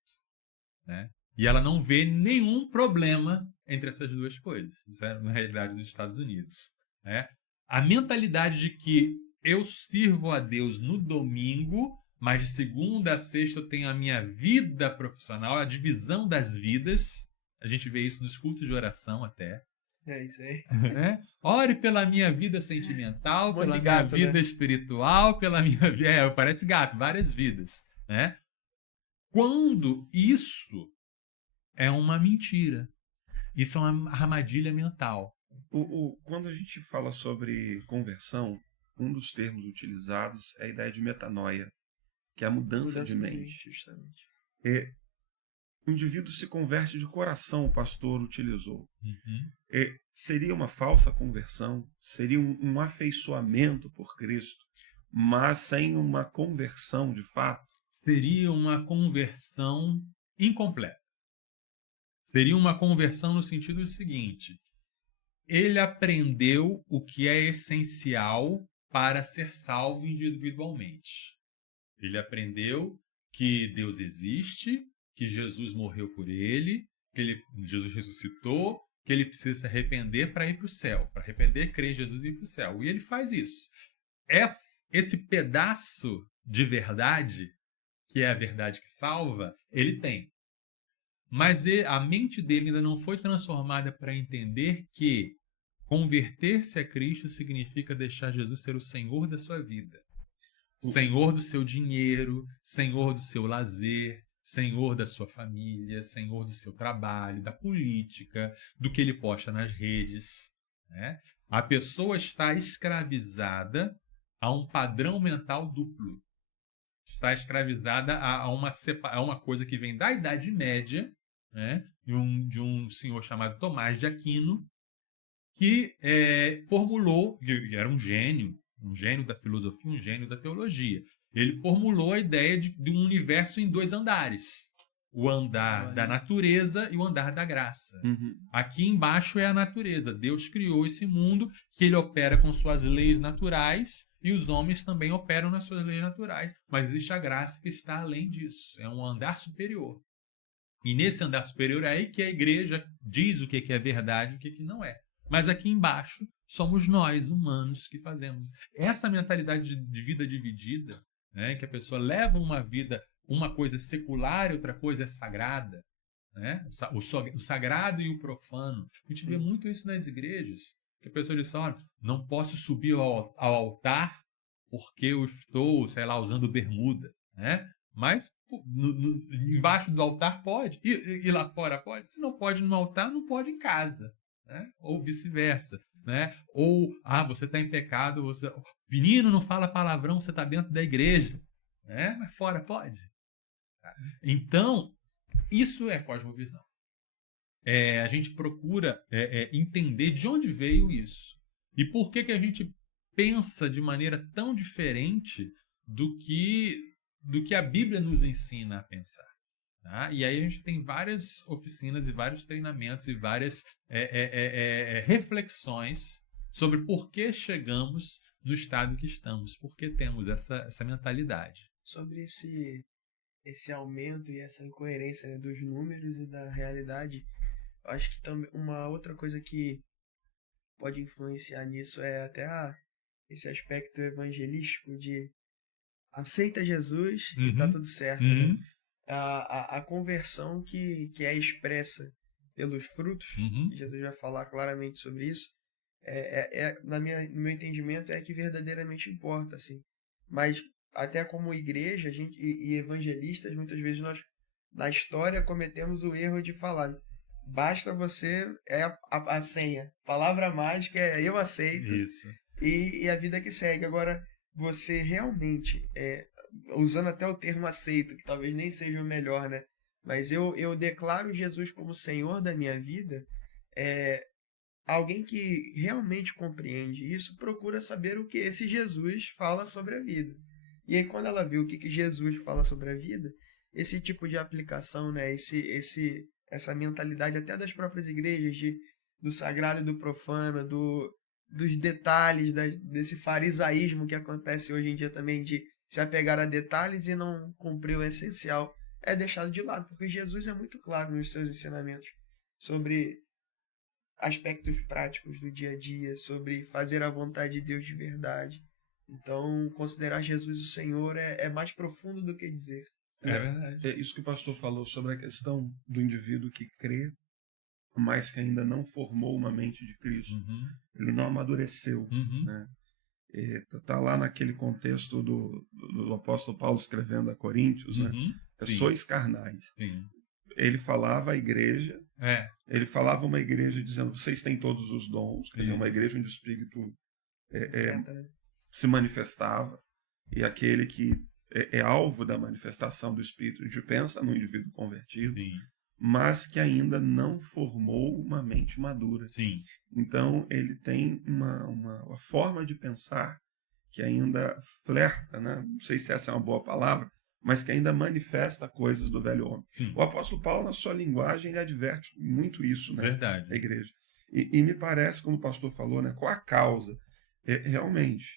né? E ela não vê nenhum problema entre essas duas coisas. Isso é na realidade dos Estados Unidos, né? A mentalidade de que eu sirvo a Deus no domingo, mas de segunda a sexta eu tenho a minha vida profissional, a divisão das vidas. A gente vê isso nos cultos de oração até. É isso aí. Né? Ore pela minha vida sentimental, monte pela de gato, minha vida né? espiritual, pela minha vida... parece gato, várias vidas. Né? Quando isso é uma mentira. Isso é uma armadilha mental. Quando a gente fala sobre conversão, um dos termos utilizados é a ideia de metanoia, que é a mudança de mente. Justamente. O indivíduo se converte de coração, o pastor utilizou. Uhum. Seria uma falsa conversão, seria um afeiçoamento por Cristo, mas sem uma conversão de fato. Seria uma conversão incompleta. Seria uma conversão no sentido seguinte: ele aprendeu o que é essencial para ser salvo individualmente. Ele aprendeu que Deus existe, que Jesus morreu por ele, que Jesus ressuscitou, que ele precisa se arrepender para ir para o céu, para arrepender, crer em Jesus e ir para o céu. E ele faz isso. Esse pedaço de verdade, que é a verdade que salva, ele tem. Mas a mente dele ainda não foi transformada para entender que converter-se a Cristo significa deixar Jesus ser o Senhor da sua vida. Senhor do seu dinheiro, Senhor do seu lazer, Senhor da sua família, Senhor do seu trabalho, da política, do que ele posta nas redes. Né? A pessoa está escravizada a um padrão mental duplo. Está escravizada a uma coisa que vem da Idade Média, né? de um senhor chamado Tomás de Aquino, que formulou, que era um gênio da filosofia, um gênio da teologia. Ele formulou a ideia de um universo em dois andares. O andar da natureza e o andar da graça. Uhum. Aqui embaixo é a natureza. Deus criou esse mundo que ele opera com suas leis naturais e os homens também operam nas suas leis naturais. Mas existe a graça que está além disso. É um andar superior. E nesse andar superior é aí que a igreja diz o que é verdade e o que não é. Mas aqui embaixo somos nós, humanos, que fazemos. Essa mentalidade de vida dividida, né, que a pessoa leva uma vida, uma coisa secular e outra coisa é sagrada, né, o sagrado e o profano. A gente vê muito isso nas igrejas, que a pessoa diz, olha, não posso subir ao altar porque eu estou, sei lá, usando bermuda, né? Mas embaixo do altar pode, e lá fora pode. Se não pode no altar, não pode em casa. Né? Ou vice-versa, né? Ou, você está em pecado, menino, não fala palavrão, você está dentro da igreja, né? Mas fora pode. Então, isso é cosmovisão. A gente procura entender de onde veio isso e por que a gente pensa de maneira tão diferente do que a Bíblia nos ensina a pensar. Tá? E aí a gente tem várias oficinas e vários treinamentos e várias reflexões sobre por que chegamos no estado que estamos, por que temos essa mentalidade. Sobre esse aumento e essa incoerência, né, dos números e da realidade, eu acho que também uma outra coisa que pode influenciar nisso é até esse aspecto evangelístico de aceita Jesus e tá tudo certo. Né? A conversão que é expressa pelos frutos, Jesus vai falar claramente sobre isso, no meu entendimento, é que verdadeiramente importa, assim. Mas até como igreja e evangelistas, muitas vezes nós, na história, cometemos o erro de falar, basta você, a senha, palavra mágica é eu aceito, isso. E a vida que segue. Agora, você realmente, usando até o termo aceito, que talvez nem seja o melhor, né? Mas eu declaro Jesus como Senhor da minha vida, alguém que realmente compreende isso, procura saber o que esse Jesus fala sobre a vida. E aí, quando ela viu o que Jesus fala sobre a vida, esse tipo de aplicação, né? essa mentalidade até das próprias igrejas, do sagrado e do profano, dos detalhes, desse farisaísmo que acontece hoje em dia também, de se apegar a detalhes e não cumprir o essencial, é deixado de lado, porque Jesus é muito claro nos seus ensinamentos sobre aspectos práticos do dia a dia, sobre fazer a vontade de Deus de verdade. Então, considerar Jesus o Senhor é mais profundo do que dizer. É verdade. É isso que o pastor falou sobre a questão do indivíduo que crê, mas que ainda não formou uma mente de Cristo. Ele não amadureceu. Né? Tá lá naquele contexto do apóstolo Paulo escrevendo a Coríntios, né? Sois carnais. Sim. Ele falava à igreja, ele falava a uma igreja dizendo, vocês têm todos os dons, quer dizer, uma igreja onde o Espírito se manifestava, e aquele que é alvo da manifestação do Espírito, a gente pensa no indivíduo convertido, Sim. mas que ainda não formou uma mente madura. Sim. Então, ele tem uma forma de pensar que ainda flerta, né? Não sei se essa é uma boa palavra, mas que ainda manifesta coisas do velho homem. Sim. O apóstolo Paulo, na sua linguagem, ele adverte muito isso, né? Verdade. Na igreja. E me parece, como o pastor falou, né? Qual a causa? Realmente,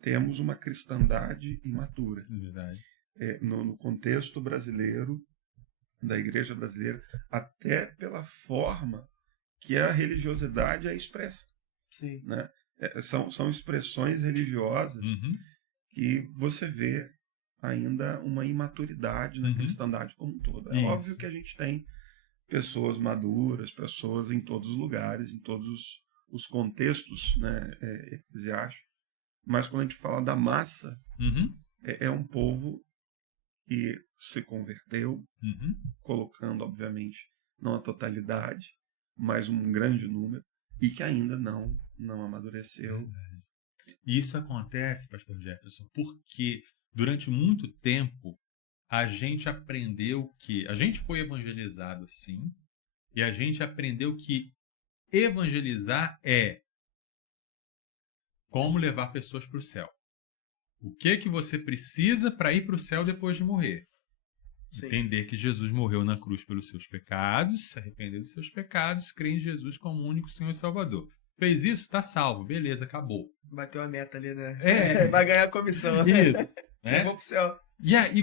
temos uma cristandade imatura. Verdade. No contexto brasileiro, da igreja brasileira, até pela forma que a religiosidade é expressa. Sim. Né? São expressões religiosas que você vê ainda uma imaturidade na cristandade como um todo. É óbvio que a gente tem pessoas maduras, pessoas em todos os lugares, em todos os contextos, né, eclesiásticos, mas quando a gente fala da massa, é um povo que se converteu, colocando, obviamente, não a totalidade, mas um grande número, e que ainda não amadureceu. E isso acontece, pastor Jefferson, porque durante muito tempo a gente aprendeu que... A gente foi evangelizado, sim, e a gente aprendeu que evangelizar é como levar pessoas para o céu. O que você precisa para ir para o céu depois de morrer? Sim. Entender que Jesus morreu na cruz pelos seus pecados, se arrepender dos seus pecados, crer em Jesus como o único Senhor e Salvador. Fez isso, está salvo. Beleza, acabou. Bateu a meta ali, né? É. Vai ganhar a comissão. Isso. Eu vou pro céu.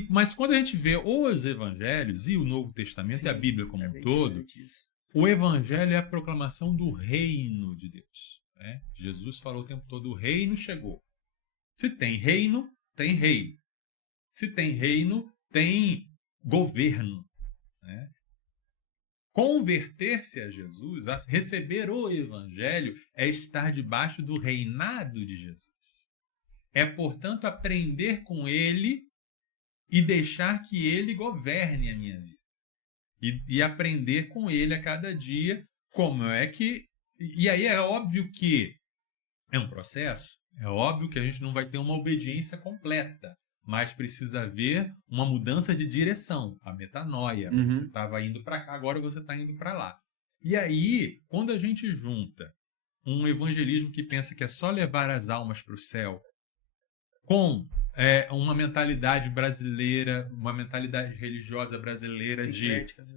Mas quando a gente vê os evangelhos e o Novo Testamento, Sim, e a Bíblia como um bem todo, diferente isso. o evangelho é a proclamação do reino de Deus. Né? Jesus falou o tempo todo, o reino chegou. Se tem reino, tem rei. Se tem reino, tem governo. Né? Converter-se a Jesus, receber o evangelho, é estar debaixo do reinado de Jesus. É, portanto, aprender com ele e deixar que ele governe a minha vida. E aprender com ele a cada dia como é que... E aí é óbvio que é um processo, é óbvio que a gente não vai ter uma obediência completa, mas precisa haver uma mudança de direção, a metanoia. Você estava indo para cá, agora você está indo para lá. E aí, quando a gente junta um evangelismo que pensa que é só levar as almas para o céu, com uma mentalidade brasileira, uma mentalidade religiosa brasileira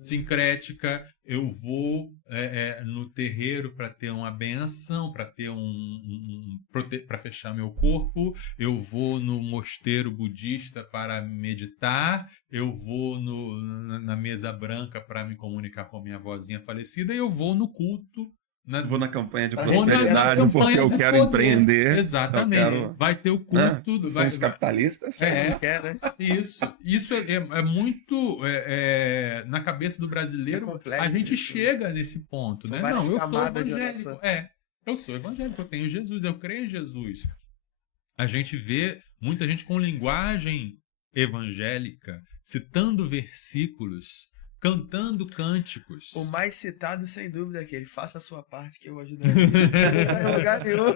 sincrética, eu vou no terreiro para ter uma benção, para ter para fechar meu corpo, eu vou no mosteiro budista para meditar, eu vou na mesa branca para me comunicar com a minha vozinha falecida, e eu vou no culto. Vou na campanha de prosperidade porque eu quero empreender. Exatamente. Vai ter o culto. São os capitalistas. Quer, né? Isso é muito na cabeça do brasileiro. complexo, a gente isso, chega nesse ponto, né? Não, eu sou evangélico. Eu sou evangélico, eu tenho Jesus, eu creio em Jesus. A gente vê muita gente com linguagem evangélica, citando versículos, cantando cânticos. O mais citado, sem dúvida, é aquele: faça a sua parte que eu ajudarei. Não tá em lugar nenhum.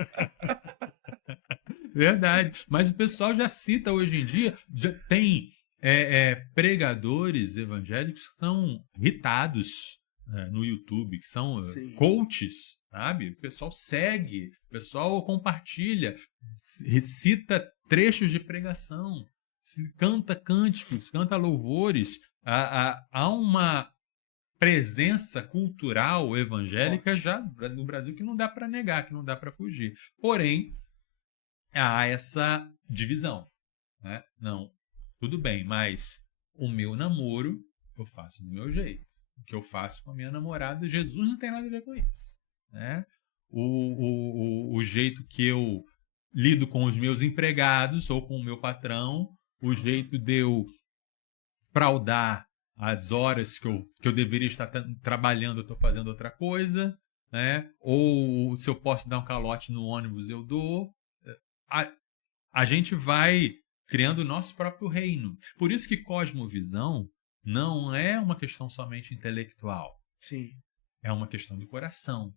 Verdade. Mas o pessoal já cita hoje em dia, já tem pregadores evangélicos que são irritados no YouTube, que são coaches, sabe? O pessoal segue, o pessoal compartilha, recita trechos de pregação, canta cânticos, canta louvores. Há uma presença cultural evangélica já no Brasil que não dá para negar, que não dá para fugir. Porém, há essa divisão, né? Não, tudo bem, mas o meu namoro eu faço do meu jeito. O que eu faço com a minha namorada, Jesus não tem nada a ver com isso, né? O jeito que eu lido com os meus empregados ou com o meu patrão, o jeito de eu fraudar as horas que eu deveria estar trabalhando, eu estou fazendo outra coisa, né? Ou se eu posso dar um calote no ônibus, eu dou. A gente vai criando o nosso próprio reino. Por isso que cosmovisão não é uma questão somente intelectual. Sim. É uma questão do coração.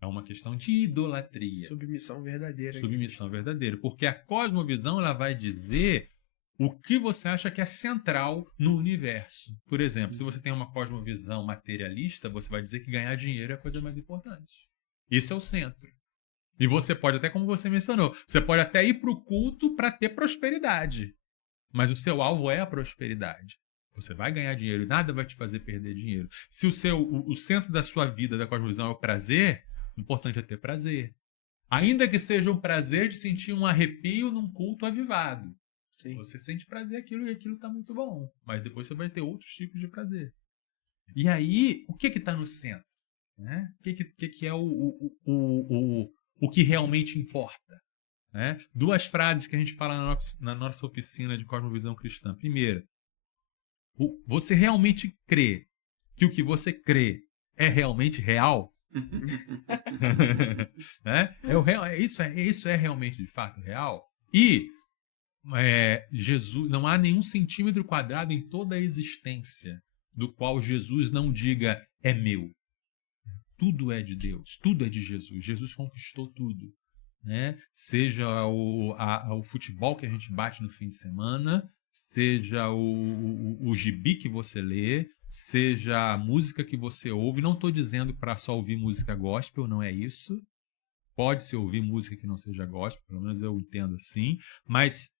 É uma questão de idolatria. Submissão verdadeira. Submissão verdadeira. Porque a cosmovisão ela vai dizer o que você acha que é central no universo. Por exemplo, se você tem uma cosmovisão materialista, você vai dizer que ganhar dinheiro é a coisa mais importante. Isso é o centro. E você pode, até como você mencionou, você pode até ir para o culto para ter prosperidade. Mas o seu alvo é a prosperidade. Você vai ganhar dinheiro e nada vai te fazer perder dinheiro. Se o centro da sua vida, da cosmovisão, é o prazer, o importante é ter prazer. Ainda que seja um prazer de sentir um arrepio num culto avivado. Sim. Você sente prazer aquilo e aquilo está muito bom. Mas depois você vai ter outros tipos de prazer. E aí, o que está no centro? Né? O que é o que realmente importa? Né? Duas frases que a gente fala na nossa oficina de cosmovisão cristã. Primeira, você realmente crê que o que você crê é realmente real? Né? Isso é realmente de fato real? E Jesus, não há nenhum centímetro quadrado em toda a existência do qual Jesus não diga é meu. Tudo é de Deus, tudo é de Jesus. Jesus conquistou tudo, né? Seja o futebol que a gente bate no fim de semana, seja o gibi que você lê, seja a música que você ouve. Não estou dizendo para só ouvir música gospel, não é isso. Pode-se ouvir música que não seja gospel, pelo menos eu entendo assim, mas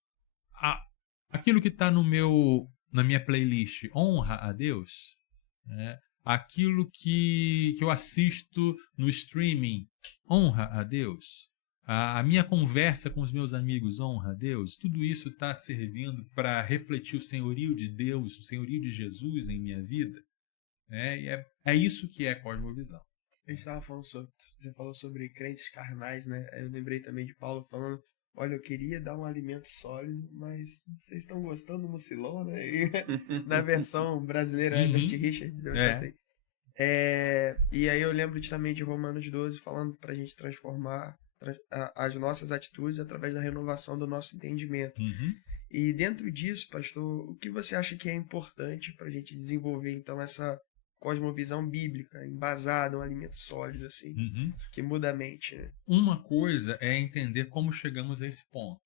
aquilo que está na minha playlist honra a Deus, né? Aquilo que eu assisto no streaming honra a Deus, a minha conversa com os meus amigos honra a Deus, tudo isso está servindo para refletir o senhorio de Deus, o senhorio de Jesus em minha vida, né? E é isso que é cosmovisão. A gente estava falando você falou sobre crentes carnais, né? Eu lembrei também de Paulo falando, olha, eu queria dar um alimento sólido, mas vocês estão gostando do mucilão, né? E, na versão brasileira, Herbert Richards, e aí eu lembro também de Romanos 12, falando para a gente transformar as nossas atitudes através da renovação do nosso entendimento. E dentro disso, pastor, o que você acha que é importante para a gente desenvolver, então, essa cosmovisão bíblica, embasada, um alimento sólido, assim, que muda a mente, né? Uma coisa é entender como chegamos a esse ponto.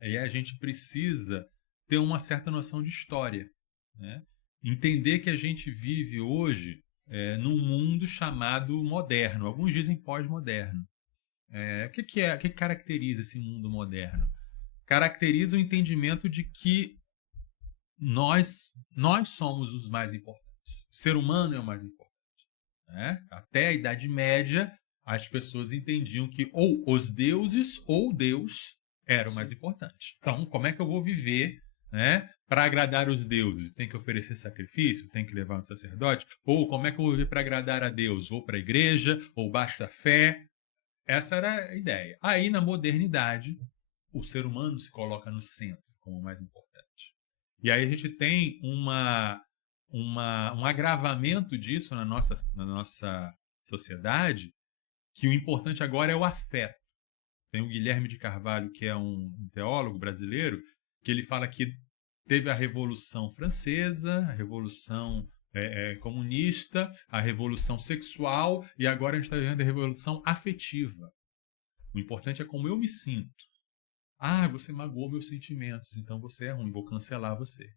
Aí a gente precisa ter uma certa noção de história, né? Entender que a gente vive hoje num mundo chamado moderno. Alguns dizem pós-moderno. O que caracteriza esse mundo moderno? Caracteriza o entendimento de que nós somos os mais importantes. O ser humano é o mais importante, né? Até a Idade Média, as pessoas entendiam que ou os deuses ou Deus era o mais importante. Então, como é que eu vou viver, né, para agradar os deuses? Tem que oferecer sacrifício? Tem que levar um sacerdote? Ou como é que eu vou viver para agradar a Deus? Vou para a igreja? Ou basta fé? Essa era a ideia. Aí, na modernidade, o ser humano se coloca no centro como o mais importante. E aí a gente tem um agravamento disso na nossa sociedade, que o importante agora é o afeto. Tem o Guilherme de Carvalho, que é um teólogo brasileiro, que ele fala que teve a Revolução Francesa, a Revolução comunista, a Revolução Sexual, e agora a gente está vivendo a Revolução Afetiva. O importante é como eu me sinto. Você magoou meus sentimentos, então você é ruim, vou cancelar você.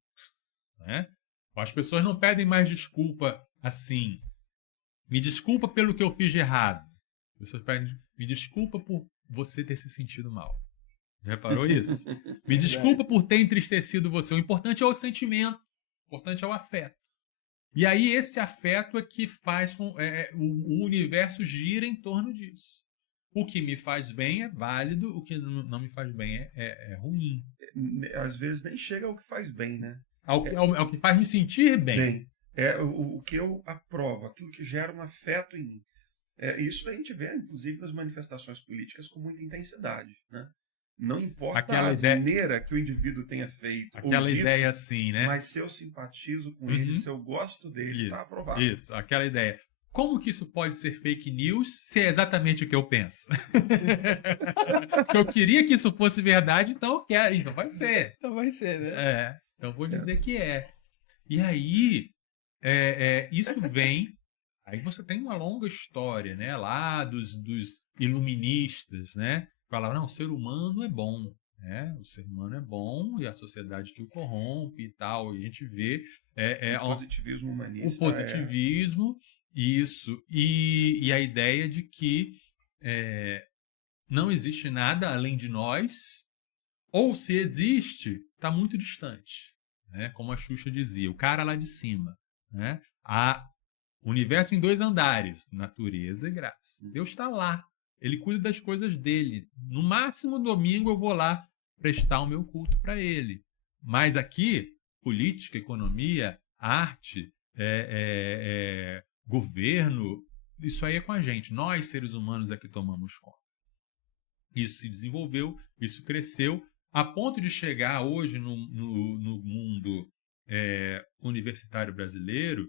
Né? As pessoas não pedem mais desculpa assim. Me desculpa pelo que eu fiz de errado. As pessoas pedem, me desculpa por você ter se sentido mal. Já reparou isso? Me desculpa por ter entristecido você. O importante é o sentimento. O importante é o afeto. E aí esse afeto é que faz o universo gira em torno disso. O que me faz bem é válido, o que não me faz bem é ruim. Às vezes nem chega ao que faz bem, né? Ao que faz me sentir bem. É o que eu aprovo, aquilo que gera um afeto em mim. Isso a gente vê, inclusive, nas manifestações políticas com muita intensidade, né? Não importa a maneira que o indivíduo tenha feito. Aquela ideia assim, né? Mas se eu simpatizo com ele, se eu gosto dele, está aprovado. Isso, aquela ideia. Como que isso pode ser fake news se é exatamente o que eu penso? Porque eu queria que isso fosse verdade, então vai ser. Então vai ser, né? Então vou dizer que é. E aí, isso vem... Aí você tem uma longa história, né? Lá dos iluministas, né? Falavam, não, o ser humano é bom. Né? O ser humano é bom e a sociedade que o corrompe e tal. E a gente vê... o positivismo humanista. O positivismo... Isso, e a ideia de que não existe nada além de nós, ou se existe, está muito distante, né? Como a Xuxa dizia, o cara lá de cima. Né? Há universo em 2 andares, natureza e graça. Deus está lá, ele cuida das coisas dele. No máximo, domingo, eu vou lá prestar o meu culto para ele. Mas aqui, política, economia, arte, governo, isso aí é com a gente. Nós, seres humanos, é que tomamos conta. Isso se desenvolveu, isso cresceu, a ponto de chegar hoje no mundo universitário brasileiro,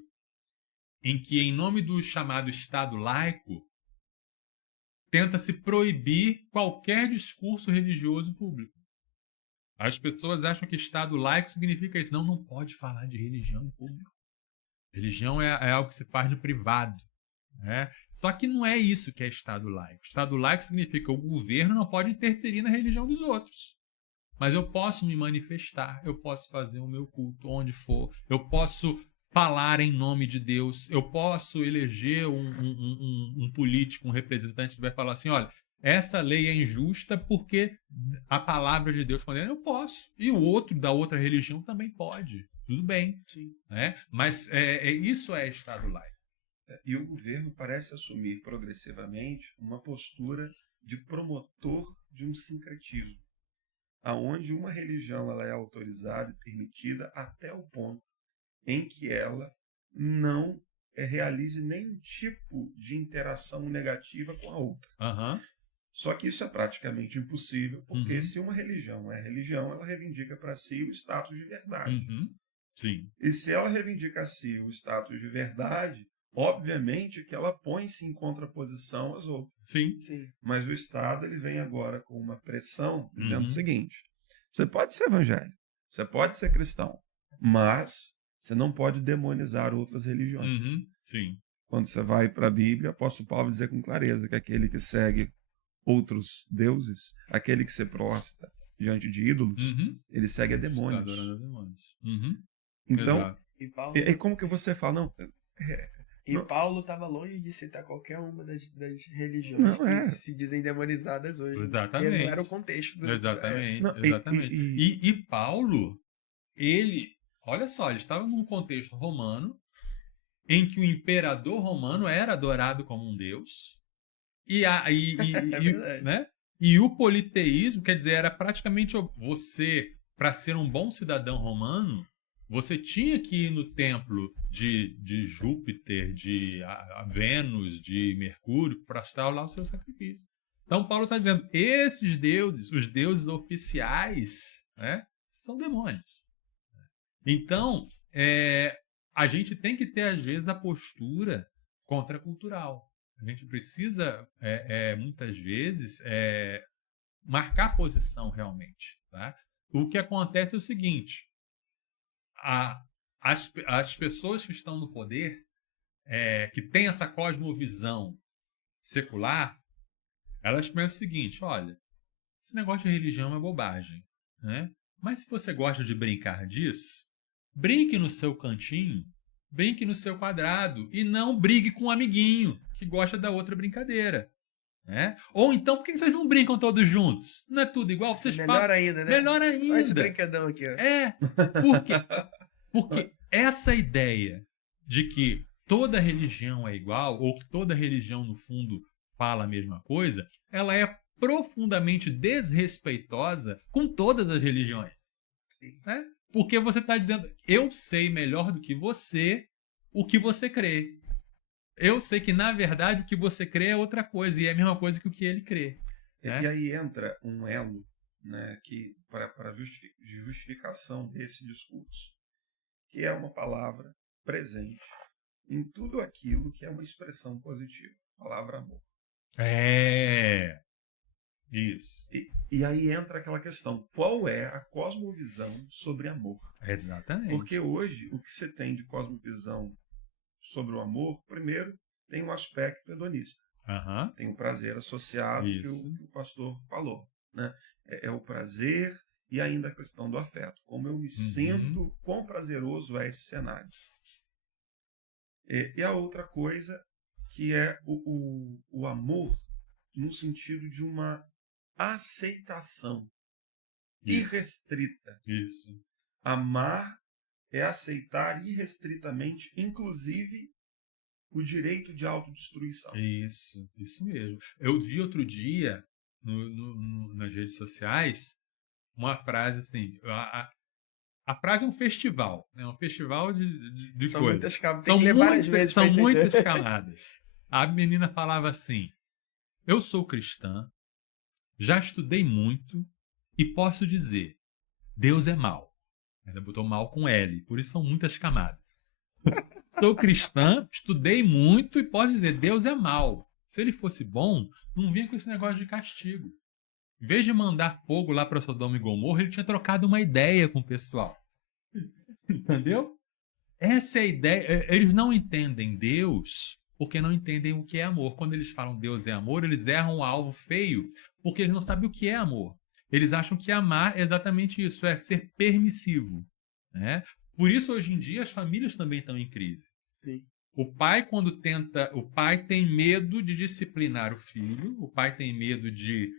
em que, em nome do chamado Estado laico, tenta-se proibir qualquer discurso religioso público. As pessoas acham que Estado laico significa isso. Não pode falar de religião em público. Religião é algo que se faz no privado. Né? Só que não é isso que é Estado laico. Estado laico significa que o governo não pode interferir na religião dos outros. Mas eu posso me manifestar, eu posso fazer o meu culto onde for, eu posso falar em nome de Deus, eu posso eleger um político, um representante que vai falar assim, olha, essa lei é injusta porque a palavra de Deus condena, eu posso. E o outro da outra religião também pode. Tudo bem. Sim. Né? Mas isso é Estado laico. E o governo parece assumir progressivamente uma postura de promotor de um sincretismo, aonde uma religião ela é autorizada e permitida até o ponto em que ela não realize nenhum tipo de interação negativa com a outra. Uhum. Só que isso é praticamente impossível, porque se uma religião é religião, ela reivindica para si o status de verdade. Uhum. Sim. E se ela reivindica a si o status de verdade, obviamente que ela põe-se em contraposição às outras. Sim. Mas o Estado ele vem agora com uma pressão dizendo o seguinte, você pode ser evangélico, você pode ser cristão, mas você não pode demonizar outras religiões. Sim. Quando você vai para a Bíblia, o apóstolo Paulo diz com clareza que aquele que segue outros deuses, aquele que se prostra diante de ídolos, ele segue a demônios. Então, e como que você fala? Paulo estava longe de citar qualquer uma das religiões que se dizem demonizadas hoje. Exatamente. Porque não era o contexto. Exatamente. E Paulo, olha só, ele estava num contexto romano em que o imperador romano era adorado como um deus. Né? E o politeísmo, quer dizer, era praticamente você, para ser um bom cidadão romano, você tinha que ir no templo de Júpiter, de Vênus, de Mercúrio, para prestar lá o seu sacrifício. Então Paulo está dizendo, esses deuses, os deuses oficiais, né, são demônios. Então, a gente tem que ter, às vezes, a postura contracultural. A gente precisa, muitas vezes, marcar posição realmente. Tá? O que acontece é o seguinte, as pessoas que estão no poder, que têm essa cosmovisão secular, elas pensam o seguinte, olha, esse negócio de religião é bobagem. Né? Mas se você gosta de brincar disso, brinque no seu cantinho, brinque no seu quadrado e não brigue com um amiguinho que gosta da outra brincadeira. Né? Ou então, por que vocês não brincam todos juntos? Não é tudo igual? Vocês Melhor ainda, né? Melhor ainda. Olha esse brincadão aqui. Ó. Porque essa ideia de que toda religião é igual, ou que toda religião, no fundo, fala a mesma coisa, ela é profundamente desrespeitosa com todas as religiões. Né? Porque você está dizendo, eu sei melhor do que você o que você crê. Eu sei que, na verdade, o que você crê é outra coisa, e é a mesma coisa que o que ele crê. Né? E aí entra um elo, né, que para justificação desse discurso, que é uma palavra presente em tudo aquilo que é uma expressão positiva. A palavra amor. Isso. E aí entra aquela questão, qual é a cosmovisão sobre amor? Exatamente. Porque hoje, o que você tem de cosmovisão sobre o amor, primeiro, tem um aspecto hedonista. Tem o prazer associado que o pastor falou. Né? É o prazer e ainda a questão do afeto. Como eu me sinto, quão prazeroso é esse cenário. E a outra coisa que é o amor no sentido de uma aceitação irrestrita. Isso. Amar é aceitar irrestritamente, inclusive, o direito de autodestruição. Isso mesmo. Eu vi outro dia, nas redes sociais, uma frase assim, a frase é um festival, né? Um festival de São coisas. muitas camadas, tem que ler várias vezes. São muitas camadas. A menina falava assim, eu sou cristã, já estudei muito e posso dizer, Deus é mau. Ela botou mal com L, por isso são muitas camadas. Sou cristã, estudei muito e posso dizer, Deus é mau. Se ele fosse bom, não vinha com esse negócio de castigo. Em vez de mandar fogo lá para Sodoma e Gomorra, ele tinha trocado uma ideia com o pessoal. Entendeu? Essa é a ideia. Eles não entendem Deus porque não entendem o que é amor. Quando eles falam Deus é amor, eles erram o alvo feio porque eles não sabem o que é amor. Eles acham que amar é exatamente isso, é ser permissivo. Né? Por isso, hoje em dia, as famílias também estão em crise. Sim. O pai tem medo de disciplinar o filho, o pai tem medo de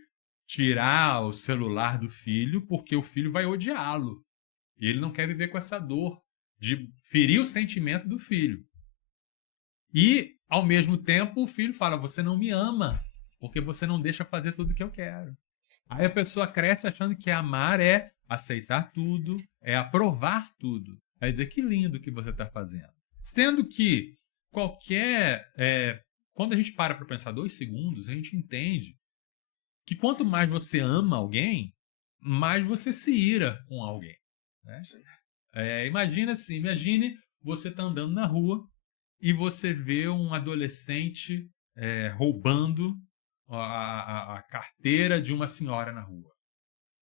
tirar o celular do filho, porque o filho vai odiá-lo. E ele não quer viver com essa dor de ferir o sentimento do filho. E, ao mesmo tempo, o filho fala, você não me ama, porque você não deixa fazer tudo o que eu quero. Aí a pessoa cresce achando que amar é aceitar tudo, é aprovar tudo. É dizer, que lindo que você está fazendo. Sendo que quando a gente para pensar 2 segundos, a gente entende que quanto mais você ama alguém, mais você se ira com alguém. Né? Imagine você está andando na rua e você vê um adolescente roubando a carteira de uma senhora na rua.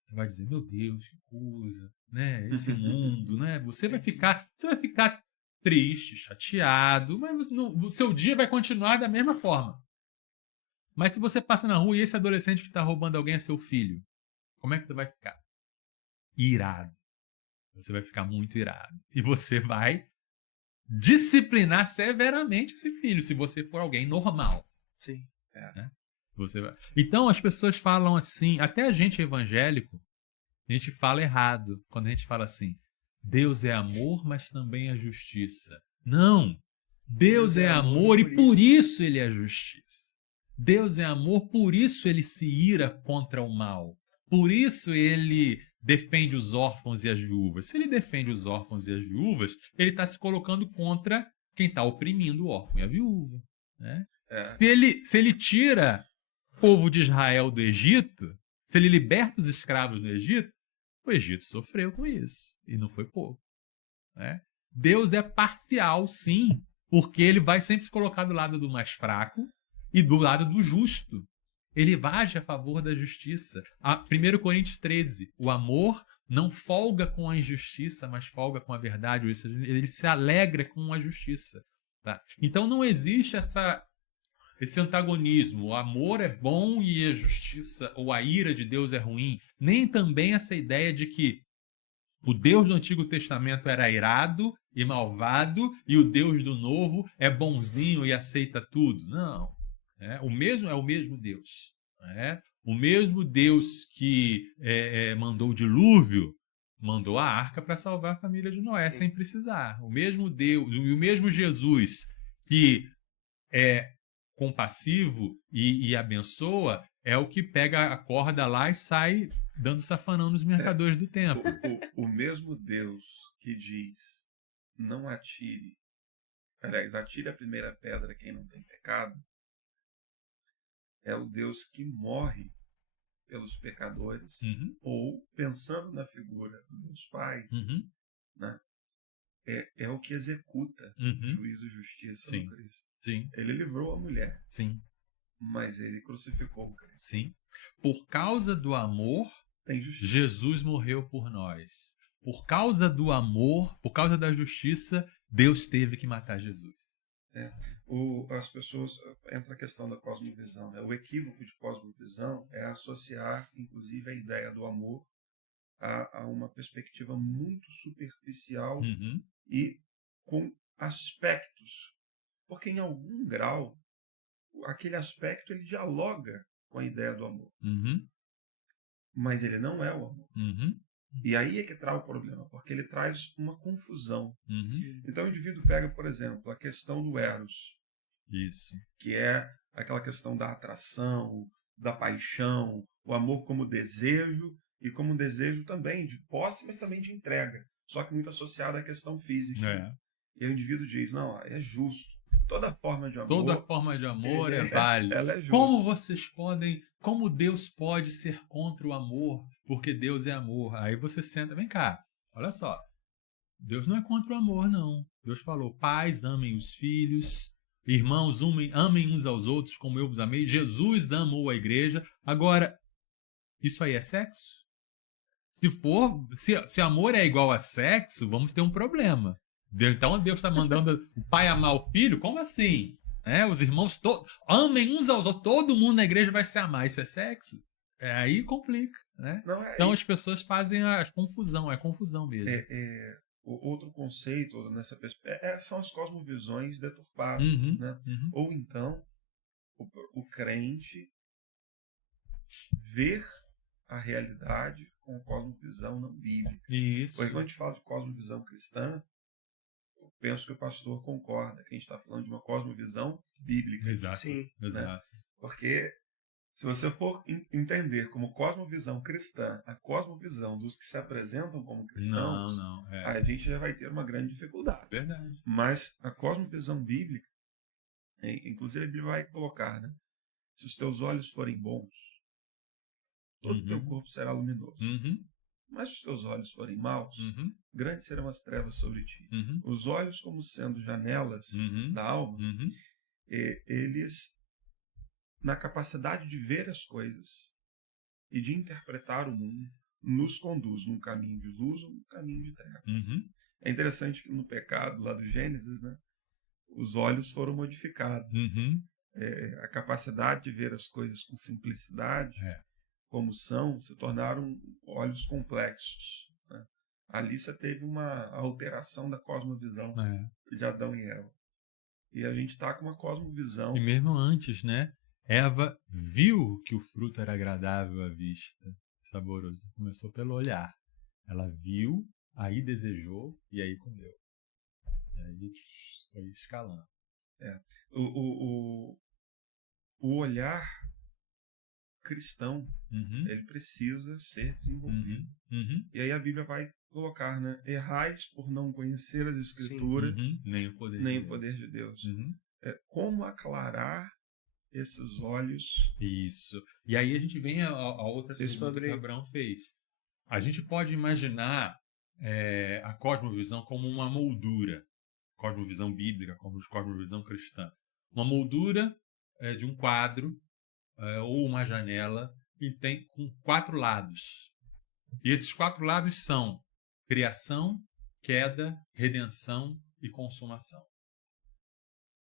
Você vai dizer, meu Deus, que coisa, né? Esse mundo, né? Você vai ficar triste, chateado, mas o seu dia vai continuar da mesma forma. Mas se você passa na rua e esse adolescente que está roubando alguém é seu filho, como é que você vai ficar? Irado. Você vai ficar muito irado. E você vai disciplinar severamente esse filho, se você for alguém normal. Sim. Né? Então as pessoas falam assim, até a gente evangélico, a gente fala errado quando a gente fala assim, Deus é amor, mas também é justiça. Não! Deus é amor e por isso ele é justiça. Deus é amor, por isso ele se ira contra o mal. Por isso ele defende os órfãos e as viúvas. Se ele defende os órfãos e as viúvas, ele está se colocando contra quem está oprimindo o órfão e a viúva. Né? Se ele tira o povo de Israel do Egito, se ele liberta os escravos do Egito, o Egito sofreu com isso. E não foi pouco. Né? Deus é parcial, sim, porque ele vai sempre se colocar do lado do mais fraco e do lado do justo. Ele age a favor da justiça. 1 Coríntios 13, o amor não folga com a injustiça, mas folga com a verdade. Ou seja, ele se alegra com a justiça. Tá? Então não existe esse antagonismo. O amor é bom e a justiça ou a ira de Deus é ruim. Nem também essa ideia de que o Deus do Antigo Testamento era irado e malvado e o Deus do Novo é bonzinho e aceita tudo. Não. O mesmo é o mesmo Deus. O mesmo Deus que mandou o dilúvio mandou a arca para salvar a família de Noé, Sim. sem precisar. O mesmo Deus, o mesmo Jesus que é compassivo e abençoa, é o que pega a corda lá e sai dando safanão nos mercadores do templo. O mesmo Deus que diz, não atire, aliás, atire a primeira pedra quem não tem pecado, é o Deus que morre pelos pecadores, Uhum. ou, pensando na figura do Deus Pai, Uhum. né, é o que executa Uhum. juízo e justiça Sim. no Cristo. Sim, Ele livrou a mulher, sim, mas ele crucificou o Cristo. sim. Por causa do amor, Tem justiça. Jesus morreu por nós. Por causa do amor, por causa da justiça, Deus teve que matar Jesus. As pessoas, entra a questão da cosmovisão, né? O equívoco de cosmovisão é associar, inclusive, a ideia do amor a uma perspectiva muito superficial Uhum. e com aspectos, porque em algum grau aquele aspecto ele dialoga com a ideia do amor, Uhum. mas ele não é o amor. Uhum. E aí é que traz o problema, porque ele traz uma confusão. Uhum. Então o indivíduo pega, por exemplo, a questão do eros, Isso. que é aquela questão da atração, da paixão, o amor como desejo, e como desejo também de posse, mas também de entrega, só que muito associado à questão física. É. E aí o indivíduo diz, não, é justo. Toda forma de amor, Toda forma de amor é válida. ela é justa. Como Deus pode ser contra o amor? Porque Deus é amor. Aí você senta, vem cá, olha só. Deus não é contra o amor, não. Deus falou, pais, amem os filhos, irmãos, amem uns aos outros como eu vos amei. Jesus amou a igreja. Agora, isso aí é sexo? Se amor é igual a sexo, vamos ter um problema. Então Deus está mandando o pai amar o filho? Como assim? Os irmãos amem uns aos outros, todo mundo na igreja vai se amar. Isso é sexo? Aí complica, né? Não, então as pessoas fazem a confusão, é confusão mesmo. Outro conceito nessa perspectiva são as cosmovisões deturpadas, Uhum, né? Uhum. Ou então o crente ver a realidade com cosmovisão não bíblica. Isso. Porque quando a gente fala de cosmovisão cristã, eu penso que o pastor concorda que a gente está falando de uma cosmovisão bíblica. Exato. Sim. Exato. Porque se você for entender como cosmovisão cristã a cosmovisão dos que se apresentam como cristãos, a gente já vai ter uma grande dificuldade. Verdade. Mas a cosmovisão bíblica, inclusive a Bíblia vai colocar, né? Se os teus olhos forem bons, todo o teu corpo será luminoso. Uhum. Mas se os teus olhos forem maus, Uhum. grandes serão as trevas sobre ti. Uhum. Os olhos, como sendo janelas da alma, eles, na capacidade de ver as coisas e de interpretar o mundo, nos conduz num caminho de luz ou num caminho de trevas. Uhum. É interessante que no pecado, lá do Gênesis, né, os olhos foram modificados. Uhum. A capacidade de ver as coisas com simplicidade, como são, se tornaram olhos complexos. Né? Ali você teve uma alteração da cosmovisão de Adão e Eva. E a gente está com uma cosmovisão. E mesmo antes, né? Eva viu que o fruto era agradável à vista, saboroso. Começou pelo olhar. Ela viu, aí desejou e aí comeu. E aí foi escalando. O olhar cristão, ele precisa ser desenvolvido. E aí a Bíblia vai colocar, né? Errais por não conhecer as Escrituras, nem o poder de Deus. Como aclarar esses olhos? Isso. E aí a gente vem a outra pergunta que o Abraão fez. A gente pode imaginar a cosmovisão como uma moldura. Cosmovisão bíblica, como cosmovisão cristã. Uma moldura de um quadro ou uma janela e tem com 4 lados. E esses 4 lados são criação, queda, redenção e consumação.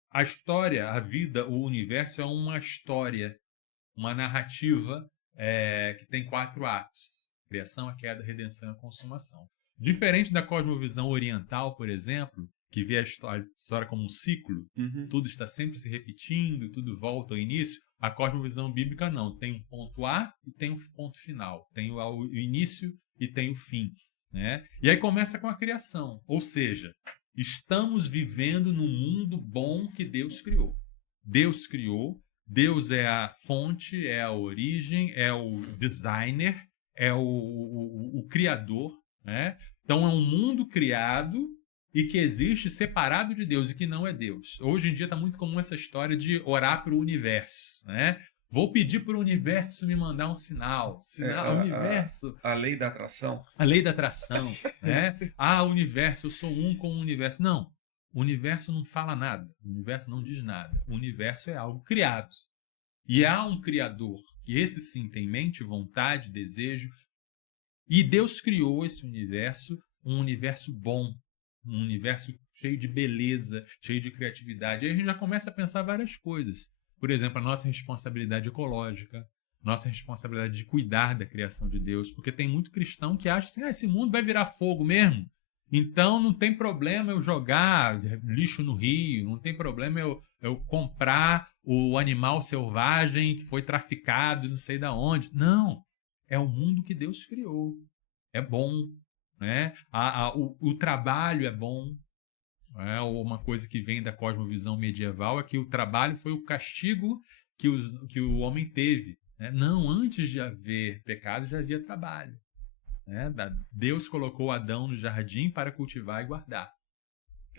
A história, a vida, o universo é uma história, uma narrativa que tem 4 atos. Criação, a queda, a redenção e a consumação. Diferente da cosmovisão oriental, por exemplo, que vê a história como um ciclo, tudo está sempre se repetindo, tudo volta ao início, a cosmovisão bíblica não. Tem um ponto A e tem um ponto final. Tem o início e tem o fim. né? E aí começa com a criação, ou seja, estamos vivendo no mundo bom que Deus criou. Deus criou, Deus é a fonte, é a origem, é o designer, é o criador, né? Então é um mundo criado e que existe separado de Deus e que não é Deus. Hoje em dia está muito comum essa história de orar para o universo, né? Vou pedir para o universo me mandar um sinal. Universo. A lei da atração. A lei da atração, né? Universo, eu sou um com o universo. Não, o universo não fala nada. O universo não diz nada. O universo é algo criado. E há um criador. E esse sim tem mente, vontade, desejo. E Deus criou esse universo, um universo bom. Um universo cheio de beleza, cheio de criatividade. E aí a gente já começa a pensar várias coisas. Por exemplo, a nossa responsabilidade ecológica, nossa responsabilidade de cuidar da criação de Deus, porque tem muito cristão que acha assim, esse mundo vai virar fogo mesmo, então não tem problema eu jogar lixo no rio, não tem problema eu comprar o animal selvagem que foi traficado não sei da onde. Não, é o mundo que Deus criou, é bom, né? O trabalho é bom. Uma coisa que vem da cosmovisão medieval é que o trabalho foi o castigo que o homem teve. Né? Não, antes de haver pecado já havia trabalho. Né? Deus colocou Adão no jardim para cultivar e guardar.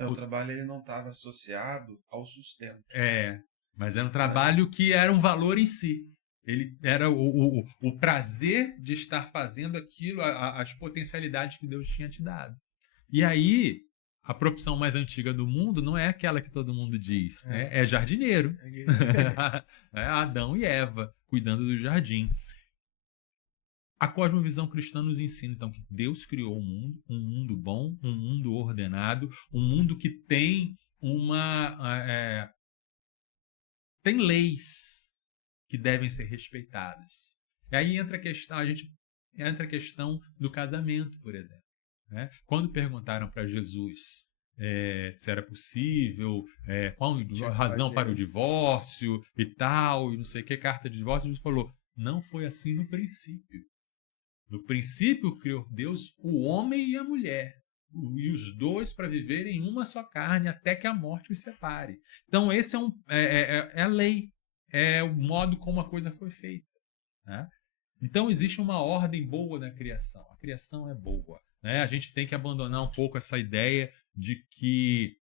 O trabalho ele não estava associado ao sustento. Mas era um trabalho que era um valor em si. Ele era o prazer de estar fazendo aquilo, as potencialidades que Deus tinha te dado. E aí, a profissão mais antiga do mundo não é aquela que todo mundo diz, né? É jardineiro. Adão e Eva, cuidando do jardim. A cosmovisão cristã nos ensina, então, que Deus criou um mundo bom, um mundo ordenado, um mundo que tem tem leis que devem ser respeitadas. E aí entra a questão do casamento, por exemplo. Né? Quando perguntaram para Jesus se era possível, qual a razão para o divórcio e tal, e não sei o que, carta de divórcio, Jesus falou, não foi assim no princípio. No princípio criou Deus o homem e a mulher, e os dois para viverem uma só carne, até que a morte os separe. Então esse é a lei, é o modo como a coisa foi feita. Né? Então existe uma ordem boa na criação, a criação é boa. Né? A gente tem que abandonar um pouco essa ideia de que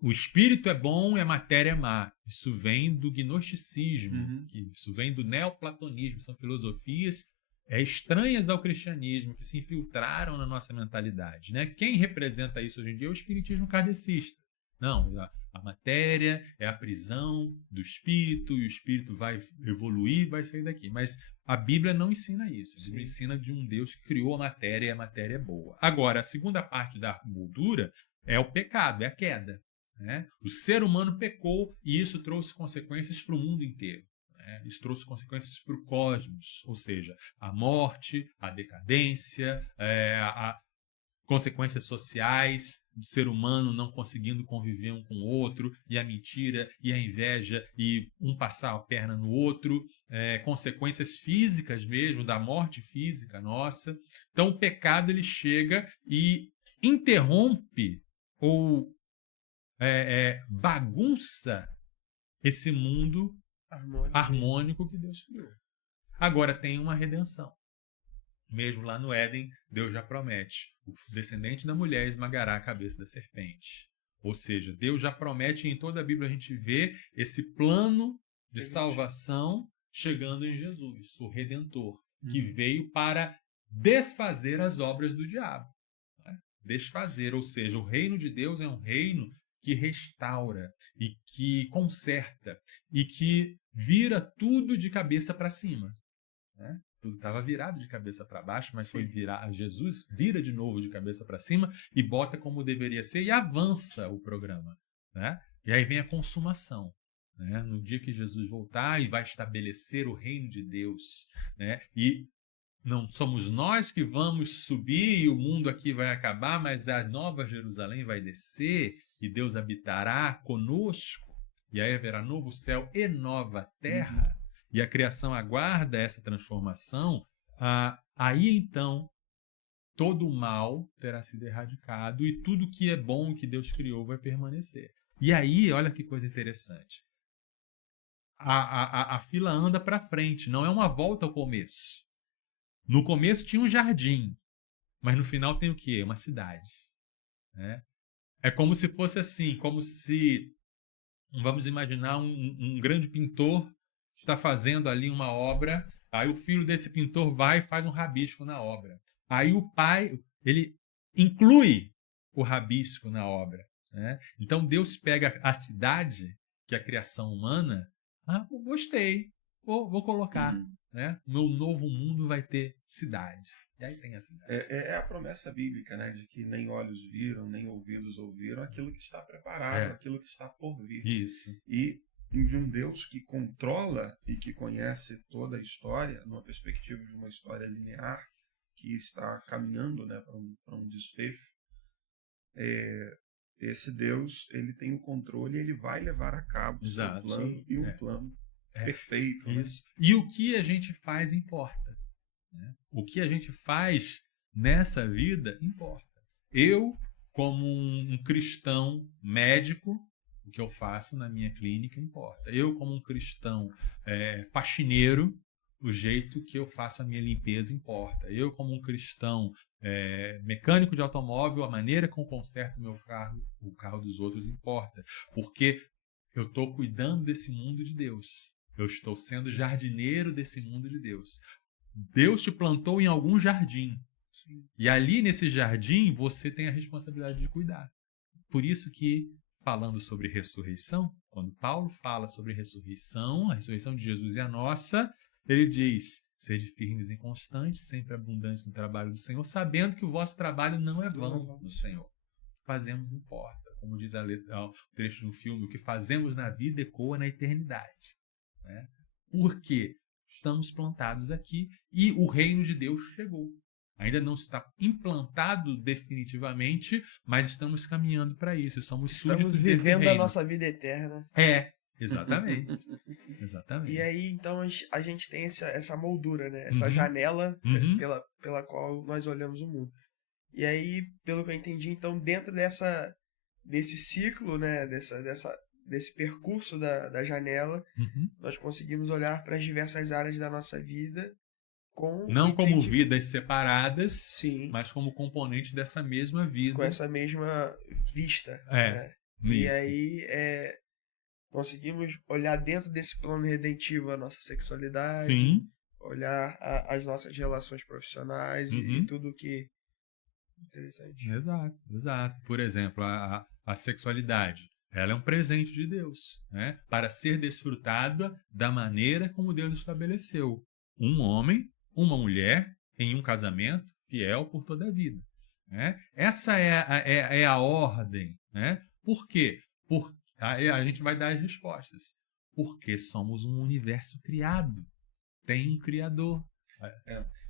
o espírito é bom e a matéria é má. Isso vem do gnosticismo, isso vem do neoplatonismo, são filosofias estranhas ao cristianismo, que se infiltraram na nossa mentalidade. Né? Quem representa isso hoje em dia é o espiritismo kardecista. Não, a matéria é a prisão do espírito, e o espírito vai evoluir, vai sair daqui. Mas a Bíblia não ensina isso. A Bíblia ensina de um Deus que criou a matéria e a matéria é boa. Agora, a segunda parte da moldura é o pecado, é a queda. Né? O ser humano pecou e isso trouxe consequências para o mundo inteiro. Né? Isso trouxe consequências para o cosmos, ou seja, a morte, a decadência, consequências sociais do ser humano não conseguindo conviver um com o outro, e a mentira, e a inveja, e um passar a perna no outro, consequências físicas mesmo, da morte física nossa. Então o pecado ele chega e interrompe ou bagunça esse mundo harmônico que Deus criou. Agora tem uma redenção. Mesmo lá no Éden, Deus já promete. O descendente da mulher esmagará a cabeça da serpente. Ou seja, Deus já promete, e em toda a Bíblia a gente vê esse plano de salvação chegando em Jesus, o Redentor, que veio para desfazer as obras do diabo. Né? Desfazer, ou seja, o reino de Deus é um reino que restaura e que conserta e que vira tudo de cabeça para cima. Né? Tudo estava virado de cabeça para baixo, mas foi virar. Jesus vira de novo de cabeça para cima e bota como deveria ser e avança o programa. Né? E aí vem a consumação. Né? No dia que Jesus voltar e vai estabelecer o reino de Deus. Né? E não somos nós que vamos subir e o mundo aqui vai acabar, mas a nova Jerusalém vai descer e Deus habitará conosco. E aí haverá novo céu e nova terra. E a criação aguarda essa transformação. Aí então todo o mal terá sido erradicado e tudo que é bom que Deus criou vai permanecer. E aí, olha que coisa interessante. A fila anda para frente, não é uma volta ao começo. No começo tinha um jardim, mas no final tem o quê? Uma cidade. Né? É como se fosse assim, como se, vamos imaginar um grande pintor está fazendo ali uma obra, aí o filho desse pintor vai e faz um rabisco na obra. Aí o pai, ele inclui o rabisco na obra. Né? Então Deus pega a cidade, que é a criação humana, gostei, vou colocar. Né? O meu novo mundo vai ter cidade. E aí tem a cidade. É a promessa bíblica, né? De que nem olhos viram, nem ouvidos ouviram aquilo que está preparado, aquilo que está por vir. Isso. E de um Deus que controla e que conhece toda a história, numa perspectiva de uma história linear, que está caminhando, né, para um desfecho. Esse Deus, ele tem o controle e ele vai levar a cabo o seu plano, e um plano perfeito. Isso. Né? E o que a gente faz importa. Né? O que a gente faz nessa vida importa. Eu, como um cristão médico, o que eu faço na minha clínica importa. Eu, como um cristão faxineiro, o jeito que eu faço a minha limpeza importa. Eu, como um cristão mecânico de automóvel, a maneira como conserto o meu carro, o carro dos outros importa. Porque eu estou cuidando desse mundo de Deus. Eu estou sendo jardineiro desse mundo de Deus. Deus te plantou em algum jardim. Sim. E ali, nesse jardim, você tem a responsabilidade de cuidar. Por isso que, falando sobre ressurreição, quando Paulo fala sobre ressurreição, a ressurreição de Jesus e a nossa, ele diz: sede firmes e constantes, sempre abundantes no trabalho do Senhor, sabendo que o vosso trabalho não é vão no Senhor. O que fazemos importa. Como diz o trecho de um filme, o que fazemos na vida ecoa na eternidade. Né? Porque estamos plantados aqui e o reino de Deus chegou. Ainda não está implantado definitivamente, mas estamos caminhando para isso. Estamos vivendo a nossa vida eterna. Exatamente. Exatamente. E aí, então, a gente tem essa moldura, né? Essa janela pela qual nós olhamos o mundo. E aí, pelo que eu entendi, então, dentro desse ciclo, né? Desse percurso da janela, nós conseguimos olhar para as diversas áreas da nossa vida não como vidas separadas, sim, mas como componente dessa mesma vida. Com essa mesma vista. Né? E aí conseguimos olhar dentro desse plano redentivo a nossa sexualidade, sim, olhar as nossas relações profissionais e tudo que... Interessante. Exato. Por exemplo, a sexualidade. Ela é um presente de Deus, né? Para ser desfrutada da maneira como Deus estabeleceu. Um homem, uma mulher, em um casamento fiel por toda a vida. Né? Essa é a ordem. Né? Por quê? Aí a gente vai dar as respostas. Porque somos um universo criado. Tem um Criador.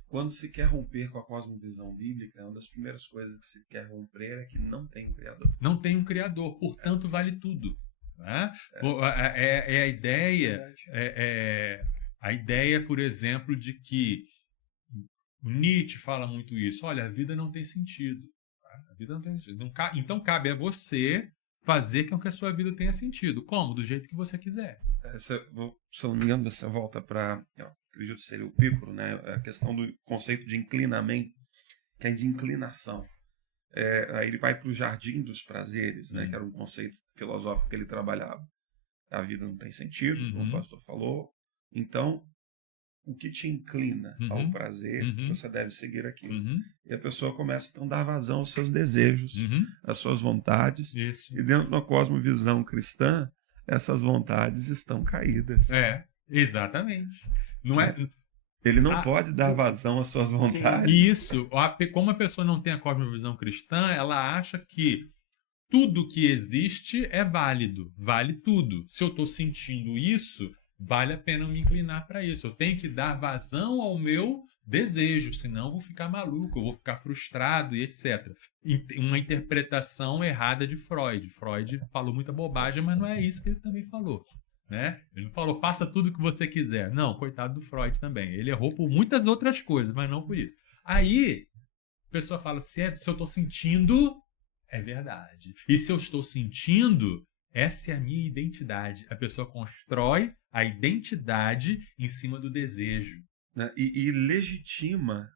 Quando se quer romper com a cosmovisão bíblica, uma das primeiras coisas que se quer romper é que não tem um Criador. Não tem um Criador, portanto vale tudo. Né? A ideia, a ideia, por exemplo, de que Nietzsche fala muito isso. Olha, a vida não tem sentido. A vida não tem sentido. Então cabe a você fazer com que a sua vida tenha sentido. Como? Do jeito que você quiser. Se eu não me engano, você volta para... acredito que seria o Epicuro, né? A questão do conceito de inclinamento, que é de inclinação. Aí ele vai para o jardim dos prazeres, né? Que era um conceito filosófico que ele trabalhava. A vida não tem sentido, como o pastor falou. Então, o que te inclina ao prazer, você deve seguir aquilo. E a pessoa começa então a dar vazão aos seus desejos, às suas vontades. Isso. E dentro da cosmovisão cristã, essas vontades estão caídas. Exatamente. Não é... Ele não pode dar vazão às suas vontades. Isso. Como a pessoa não tem a cosmovisão cristã, ela acha que tudo que existe é válido. Vale tudo. Se eu estou sentindo isso, vale a pena eu me inclinar para isso. Eu tenho que dar vazão ao meu desejo, senão eu vou ficar maluco, eu vou ficar frustrado e etc. Uma interpretação errada de Freud. Freud falou muita bobagem, mas não é isso que ele também falou. Né? Ele não falou, faça tudo o que você quiser. Não, coitado do Freud também. Ele errou por muitas outras coisas, mas não por isso. Aí, A pessoa fala, se eu estou sentindo, é verdade. E se eu estou sentindo, essa é a minha identidade. A pessoa constrói a identidade em cima do desejo. Né? E legitima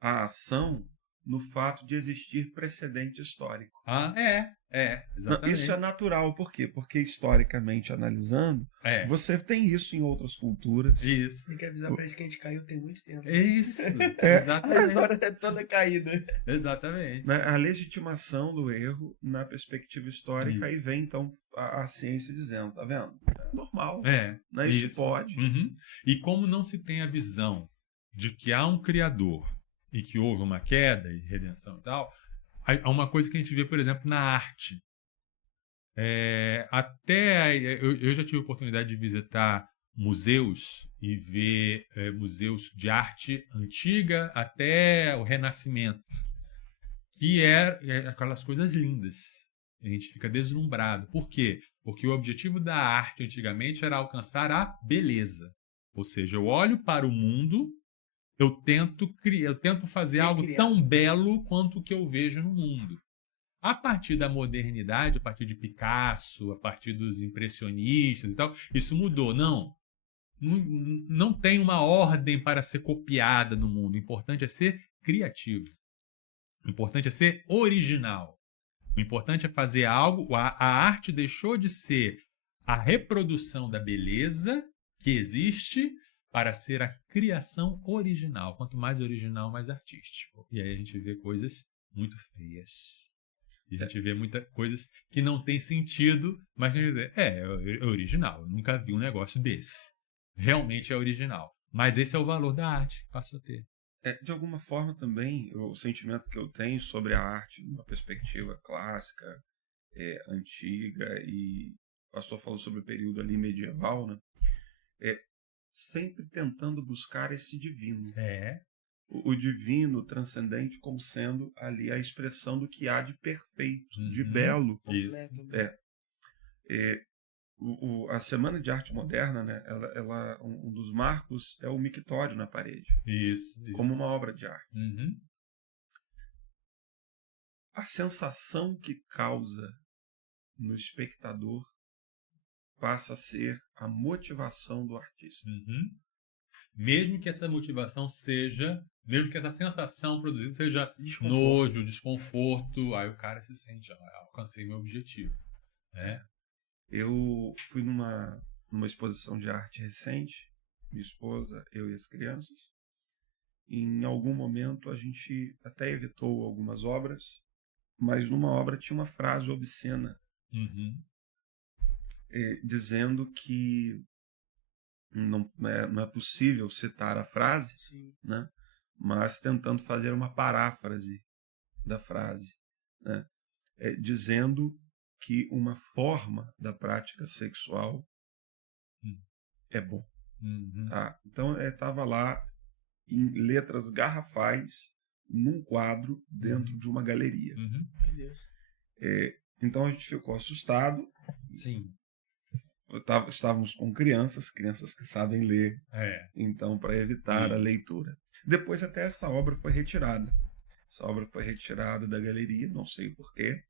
a ação no fato de existir precedente histórico. Exatamente. Não, isso é natural, por quê? Porque historicamente analisando, você tem isso em outras culturas. Isso. Tem que avisar pra eles que a gente caiu tem muito tempo. Isso, exatamente. Agora é toda caída. Exatamente. Né? A legitimação do erro na perspectiva histórica, Isso. aí vem então a ciência dizendo, tá vendo? É normal. Né? Isso pode. Uhum. E como não se tem a visão de que há um Criador e que houve uma queda e redenção e tal, há uma coisa que a gente vê, por exemplo, na arte. Eu já tive a oportunidade de visitar museus e ver museus de arte antiga até o Renascimento, que é aquelas coisas lindas. A gente fica deslumbrado. Por quê? Porque o objetivo da arte antigamente era alcançar a beleza. Ou seja, eu olho para o mundo, eu tento fazer algo tão belo quanto o que eu vejo no mundo. A partir da modernidade, a partir de Picasso, a partir dos impressionistas e tal, isso mudou. Não tem uma ordem para ser copiada no mundo. O importante é ser criativo. O importante é ser original. O importante é fazer algo. A arte deixou de ser a reprodução da beleza que existe para ser a criação original. Quanto mais original, mais artístico. E aí a gente vê coisas muito feias. E a gente vê muitas coisas que não tem sentido, mas quer dizer, é original. Eu nunca vi um negócio desse. Realmente é original. Mas esse é o valor da arte que passou a ter. De alguma forma também, o sentimento que eu tenho sobre a arte, numa perspectiva clássica, antiga, e o pastor falou sobre o período ali medieval, né? Sempre tentando buscar esse divino. O divino transcendente como sendo ali a expressão do que há de perfeito, de belo. Isso. A Semana de Arte Moderna, né, um dos marcos é o mictório na parede. Isso. Como uma obra de arte. Uhum. A sensação que causa no espectador passa a ser a motivação do artista. Uhum. Mesmo que essa motivação mesmo que essa sensação produzida seja nojo, desconforto, aí o cara se sente, alcancei meu objetivo. Eu fui numa exposição de arte recente, minha esposa, eu e as crianças. Em algum momento a gente até evitou algumas obras, mas numa obra tinha uma frase obscena. Uhum. Dizendo que não é possível citar a frase, né? Mas tentando fazer uma paráfrase da frase, né? Dizendo que uma forma da prática sexual é bom. Uhum. Tá? Então, estava lá em letras garrafais, num quadro, dentro de uma galeria. Uhum. Meu Deus. Então, a gente ficou assustado. Sim. Estávamos com crianças que sabem ler, então para evitar a leitura. Depois até essa obra foi retirada. Essa obra foi retirada da galeria, não sei porquê,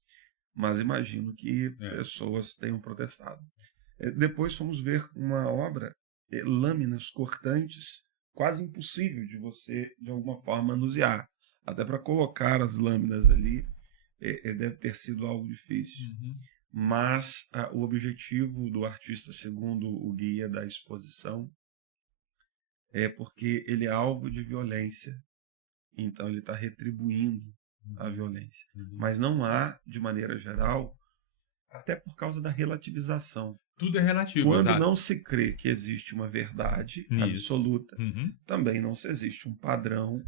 mas imagino que pessoas tenham protestado. Depois fomos ver uma obra, lâminas cortantes, quase impossível de você de alguma forma manusear. Até para colocar as lâminas ali deve ter sido algo difícil. Uhum. Mas o objetivo do artista, segundo o guia da exposição, é porque ele é alvo de violência, então ele está retribuindo a violência. Uhum. Mas não há, de maneira geral, até por causa da relativização. Tudo é relativo. Quando não se crê que existe uma verdade absoluta, também não se existe um padrão.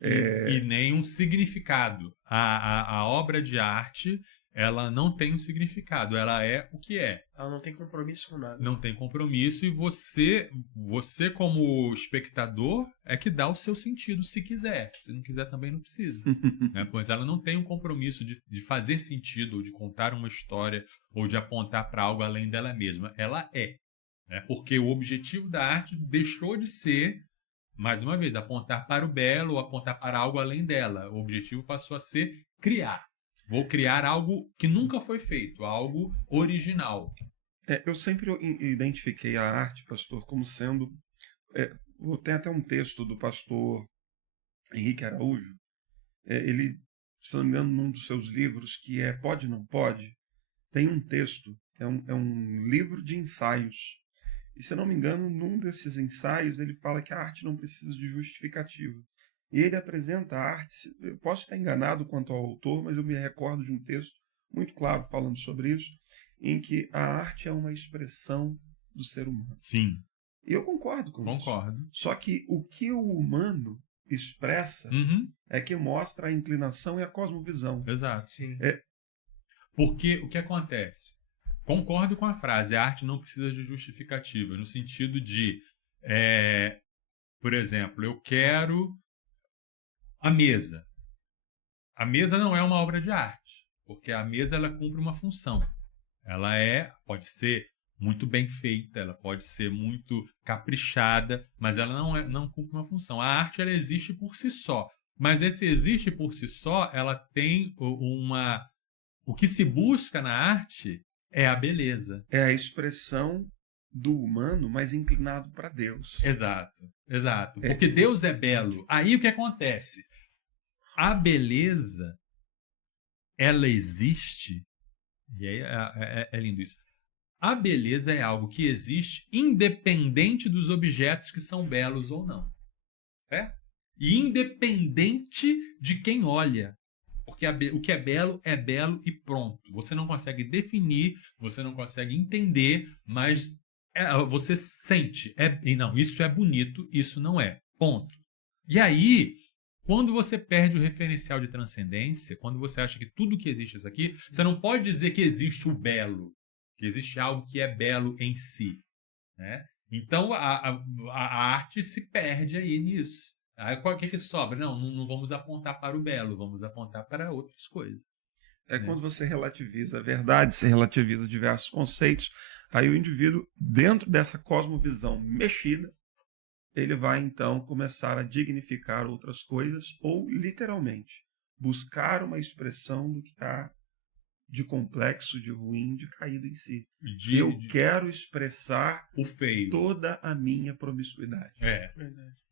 E nem um significado. A obra de arte, ela não tem um significado, ela é o que é. Ela não tem compromisso com nada. Não tem compromisso, e você como espectador é que dá o seu sentido se quiser. Se não quiser também não precisa. Né? Pois ela não tem um compromisso de fazer sentido, ou de contar uma história, ou de apontar para algo além dela mesma. Ela é. Né? Porque o objetivo da arte deixou de ser mais uma vez, apontar para o belo ou apontar para algo além dela. O objetivo passou a ser criar. Vou criar algo que nunca foi feito, algo original. Eu sempre identifiquei a arte, pastor, como sendo... tem até um texto do pastor Henrique Araújo, ele, se não me engano, num dos seus livros, que é Pode, Não Pode, tem um texto, é um livro de ensaios. E, se não me engano, num desses ensaios, ele fala que a arte não precisa de justificativa. E ele apresenta a arte, eu posso estar enganado quanto ao autor, mas eu me recordo de um texto muito claro falando sobre isso, em que a arte é uma expressão do ser humano. Sim. E eu concordo com isso. Concordo. Só que o que o humano expressa é que mostra a inclinação e a cosmovisão. Exato. Sim. Porque o que acontece? Concordo com a frase, a arte não precisa de justificativa, no sentido de, por exemplo, eu quero a mesa. A mesa não é uma obra de arte, porque a mesa ela cumpre uma função. Ela pode ser muito bem feita, ela pode ser muito caprichada, mas ela não cumpre uma função. A arte ela existe por si só, mas esse existe por si só, ela tem o que se busca na arte é a beleza. É a expressão do humano, mas inclinado para Deus. Exato. Porque Deus é belo. Aí o que acontece? A beleza, ela existe, e aí é lindo isso. A beleza é algo que existe independente dos objetos que são belos ou não. Certo? E independente de quem olha. Porque o que é belo e pronto. Você não consegue definir, você não consegue entender, mas você sente. E não, isso é bonito, isso não é. Ponto. E aí, quando você perde o referencial de transcendência, quando você acha que tudo que existe isso aqui, você não pode dizer que existe o belo, que existe algo que é belo em si. Né? Então, a arte se perde aí nisso. Aí, o que sobra? Não vamos apontar para o belo, vamos apontar para outras coisas. Quando você relativiza a verdade, você relativiza diversos conceitos, aí o indivíduo, dentro dessa cosmovisão mexida, ele vai, então, começar a dignificar outras coisas ou, literalmente, buscar uma expressão do que há de complexo, de ruim, de caído em si. Eu quero expressar o feio, toda a minha promiscuidade.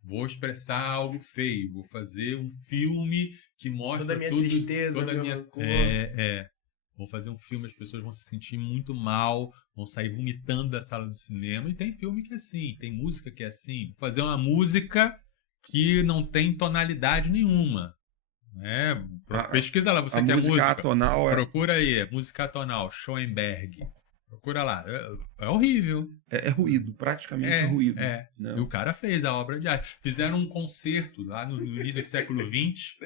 Vou expressar algo feio, vou fazer um filme que mostra toda a minha tristeza, toda a minha Vou fazer um filme, as pessoas vão se sentir muito mal, vão sair vomitando da sala do cinema. E tem filme que é assim, tem música que é assim. Vou fazer uma música que não tem tonalidade nenhuma. Pesquisa lá, você quer música atonal. Procura aí, música atonal, Schoenberg. Procura lá. É horrível. É ruído, praticamente ruído. E o cara fez a obra de arte. Fizeram um concerto lá no início do século XX.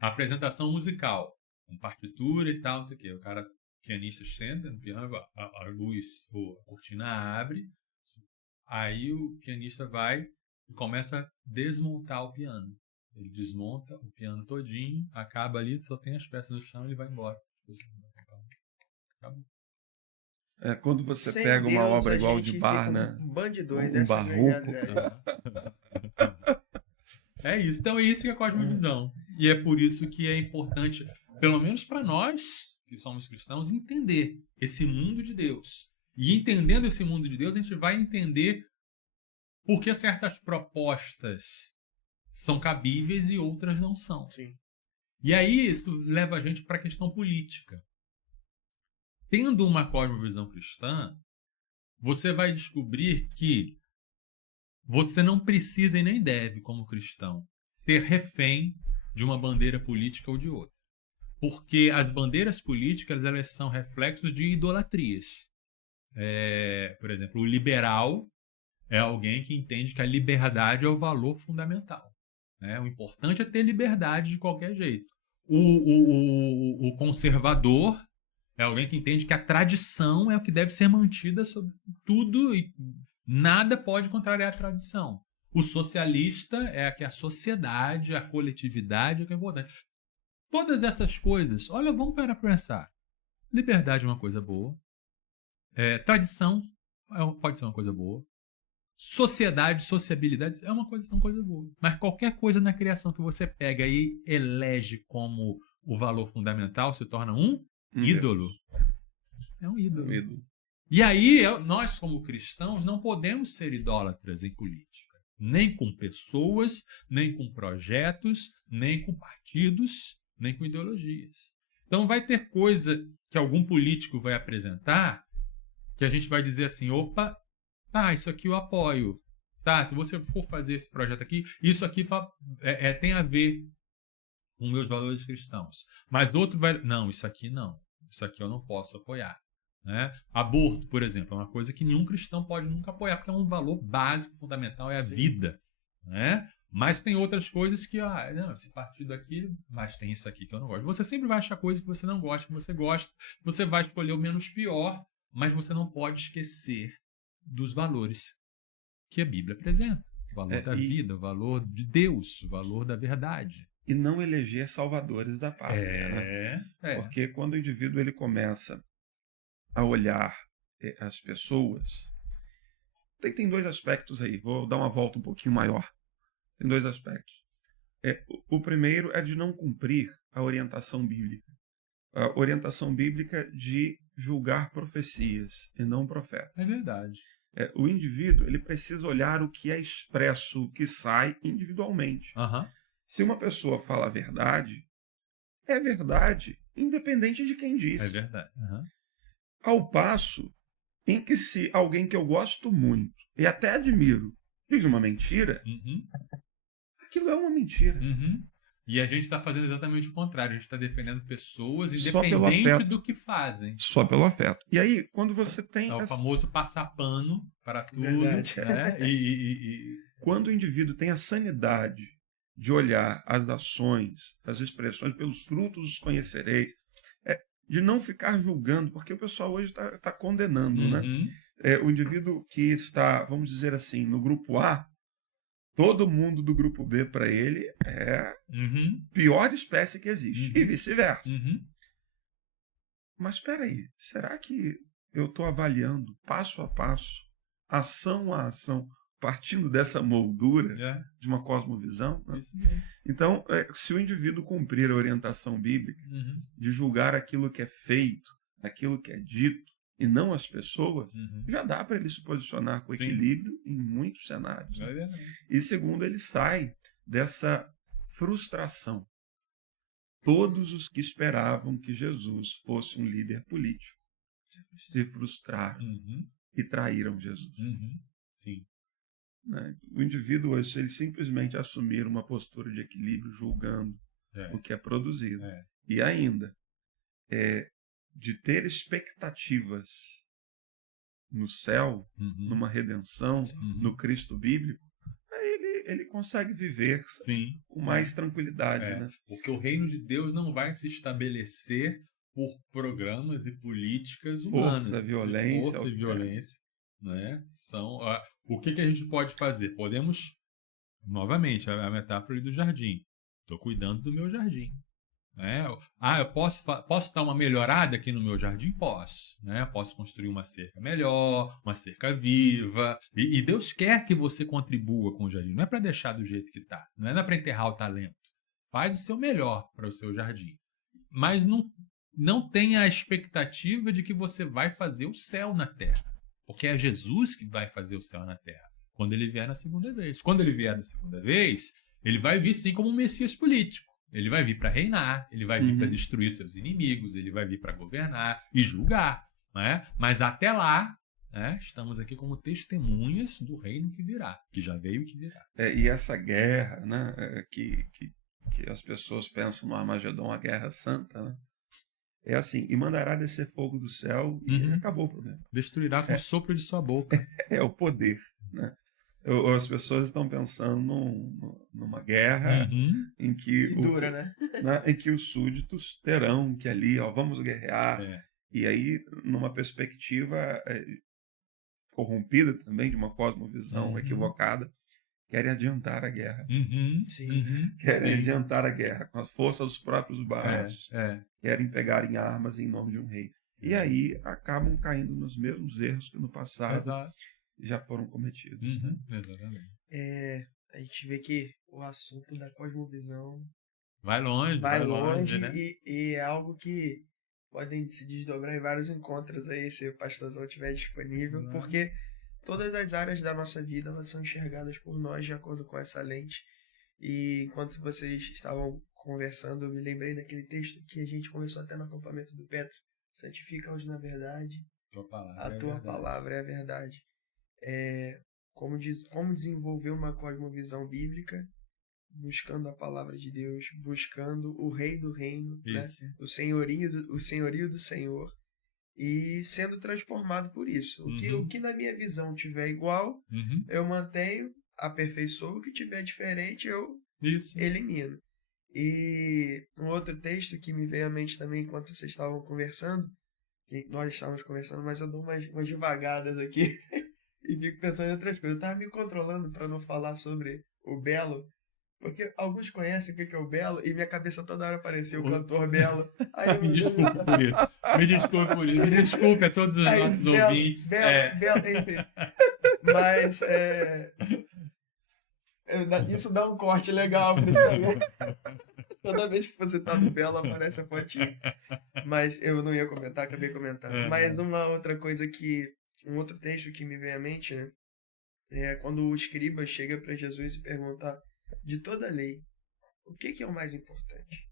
Apresentação musical. Com partitura e tal, não sei o quê. O cara, pianista, senta no piano, a luz, a cortina abre. Aí o pianista vai e começa a desmontar o piano. Ele desmonta o piano todinho, acaba ali, só tem as peças no chão e ele vai embora. Acabou. Quando você pega uma obra igual de Bach, né? Um bando de doido, um barroco. É isso. Então é isso que é a cosmovisão. E é por isso que é importante, pelo menos para nós, que somos cristãos, entender esse mundo de Deus. E entendendo esse mundo de Deus, a gente vai entender por que certas propostas são cabíveis e outras não são. Sim. E aí isso leva a gente para a questão política. Tendo uma cosmovisão cristã, você vai descobrir que você não precisa e nem deve, como cristão, ser refém de uma bandeira política ou de outra. Porque as bandeiras políticas elas são reflexos de idolatrias. Por exemplo, o liberal é alguém que entende que a liberdade é o valor fundamental. O importante é ter liberdade de qualquer jeito. O conservador é alguém que entende que a tradição é o que deve ser mantida sobre tudo e nada pode contrariar a tradição. O socialista é que a sociedade, a coletividade é que é importante. Todas essas coisas, olha, vamos para pensar. Liberdade é uma coisa boa. Tradição pode ser uma coisa boa. sociedade, sociabilidade, são coisa boa. Mas qualquer coisa na criação que você pega e elege como o valor fundamental se torna um ídolo. É um ídolo. E aí, nós como cristãos não podemos ser idólatras em política. Nem com pessoas, nem com projetos, nem com partidos, nem com ideologias. Então vai ter coisa que algum político vai apresentar que a gente vai dizer assim, opa, tá, isso aqui eu apoio. Tá, se você for fazer esse projeto aqui, isso aqui tem a ver com meus valores cristãos. Mas do outro vai... Não, isso aqui não. Isso aqui eu não posso apoiar. Né? Aborto, por exemplo, é uma coisa que nenhum cristão pode nunca apoiar, porque é um valor básico, fundamental, é a vida. Né? Mas tem outras coisas que, não, esse partido aqui, mas tem isso aqui que eu não gosto. Você sempre vai achar coisa que você não gosta, que você gosta, você vai escolher o menos pior, mas você não pode esquecer dos valores que a Bíblia apresenta. O valor da vida, o valor de Deus, o valor da verdade. E não eleger salvadores da pátria. Né? Porque quando o indivíduo ele começa a olhar as pessoas, tem dois aspectos aí. Vou dar uma volta um pouquinho maior. Tem dois aspectos. O primeiro é de não cumprir a orientação bíblica. A orientação bíblica de julgar profecias e não profetas. É verdade. O indivíduo ele precisa olhar o que é expresso, o que sai individualmente. Se uma pessoa fala a verdade, é verdade, independente de quem diz. É verdade. Ao passo em que se alguém que eu gosto muito e até admiro diz uma mentira, aquilo é uma mentira. E a gente está fazendo exatamente o contrário. A gente está defendendo pessoas independente do que fazem. Só pelo afeto. E aí, quando você tem... o famoso passar pano para tudo. Verdade. Né? Quando o indivíduo tem a sanidade de olhar as ações, as expressões, pelos frutos os conhecereis, de não ficar julgando, porque o pessoal hoje está condenando. Né? O indivíduo que está, vamos dizer assim, no grupo A, todo mundo do grupo B para ele é a pior espécie que existe. E vice-versa. Mas espera aí, será que eu estou avaliando passo a passo, ação a ação, partindo dessa moldura de uma cosmovisão? Né? Então, se o indivíduo cumprir a orientação bíblica de julgar aquilo que é feito, aquilo que é dito, e não as pessoas, já dá para ele se posicionar com equilíbrio em muitos cenários. Né? E segundo, ele sai dessa frustração. Todos os que esperavam que Jesus fosse um líder político se frustraram e traíram Jesus. Sim. Né? O indivíduo hoje, se ele simplesmente assumir uma postura de equilíbrio, julgando o que é produzido, e ainda de ter expectativas no céu, numa redenção, no Cristo bíblico, aí ele consegue viver com mais tranquilidade. Né? Porque o reino de Deus não vai se estabelecer por programas e políticas humanas. Força, violência. E violência. Né? O que a gente pode fazer? Podemos, novamente, a metáfora do jardim. Estou cuidando do meu jardim. Né? Eu posso dar uma melhorada aqui no meu jardim? Posso. Né? Posso construir uma cerca melhor, uma cerca viva. E Deus quer que você contribua com o jardim. Não é para deixar do jeito que está. Não é para enterrar o talento. Faz o seu melhor para o seu jardim. Mas não tenha a expectativa de que você vai fazer o céu na terra. Porque é Jesus que vai fazer o céu na terra. Quando ele vier na segunda vez. Quando ele vier na segunda vez, ele vai vir sim como um Messias político. Ele vai vir para reinar, ele vai vir para destruir seus inimigos, ele vai vir para governar e julgar. Né? Mas até lá, né, estamos aqui como testemunhas do reino que virá, que já veio e que virá. E essa guerra, né, que as pessoas pensam no Armagedon, a guerra santa, né? É assim, e mandará descer fogo do céu e acabou o problema. Destruirá com o sopro de sua boca. É o poder, né? As pessoas estão pensando numa guerra em que dura, né? Em que os súditos terão que ali, vamos guerrear. E aí, numa perspectiva corrompida também, de uma cosmovisão equivocada, querem adiantar a guerra. Querem adiantar a guerra com a força dos próprios braços. Querem pegar em armas em nome de um rei. E aí acabam caindo nos mesmos erros que no passado. Exato. já foram cometidos. Né? Exatamente. A gente vê que o assunto da cosmovisão vai longe, né? E é algo que podem se desdobrar em vários encontros aí, se o pastorzão estiver disponível, porque todas as áreas da nossa vida, elas são enxergadas por nós de acordo com essa lente. E enquanto vocês estavam conversando, eu me lembrei daquele texto que a gente conversou até no acampamento do Petro. Santifica-os na verdade, a tua palavra é a verdade. Como desenvolver uma cosmovisão bíblica, buscando a palavra de Deus, buscando o rei do reino, né? o senhorio do Senhor, e sendo transformado por isso. O que na minha visão tiver igual, eu mantenho, aperfeiçoo. O que tiver diferente, eu elimino. E um outro texto que me veio à mente também enquanto vocês estavam conversando, que nós estávamos conversando, mas eu dou umas devagadas aqui e fico pensando em outras coisas. Eu estava me controlando para não falar sobre o Belo, porque alguns conhecem o que é o Belo e minha cabeça toda hora apareceu o cantor Belo. Aí eu... Me desculpe por isso. Me desculpe a todos os nossos ouvintes. Belo, enfim. Mas isso dá um corte legal pra isso. Toda vez que você tá no Belo, aparece a fotinha. Mas eu não ia comentar, acabei comentando. Mas uma outra coisa um outro texto que me vem à mente, né? É quando o escriba chega para Jesus e pergunta: de toda a lei, o que é o mais importante?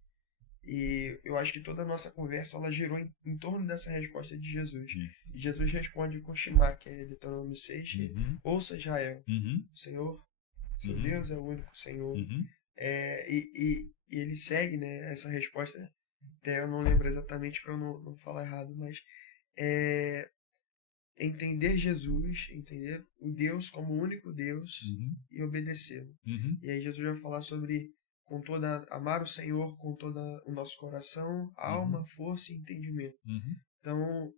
E eu acho que toda a nossa conversa ela girou em torno dessa resposta de Jesus. Isso. E Jesus responde com Shema, que é Deuteronômio 6, ouça Israel, o Senhor, seu Deus é o único Senhor. E ele segue, né, essa resposta, até eu não lembro exatamente para eu não falar errado, mas entender Jesus, entender o Deus como o único Deus e obedecê-lo. E aí Jesus vai falar sobre amar o Senhor com todo o nosso coração, alma, força e entendimento. Então,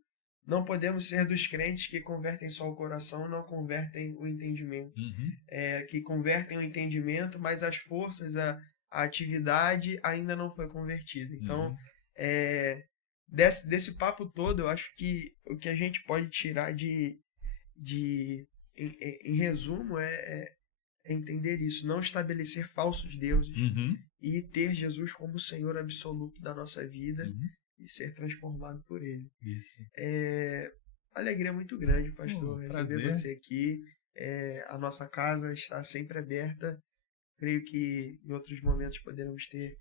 não podemos ser dos crentes que convertem só o coração e não convertem o entendimento. Que convertem o entendimento, mas as forças, a atividade ainda não foi convertida. Então, desse papo todo, eu acho que o que a gente pode tirar em resumo é entender isso, não estabelecer falsos deuses e ter Jesus como o Senhor absoluto da nossa vida e ser transformado por Ele. Isso. Alegria muito grande, pastor, receber você aqui. A nossa casa está sempre aberta. Creio que em outros momentos poderemos ter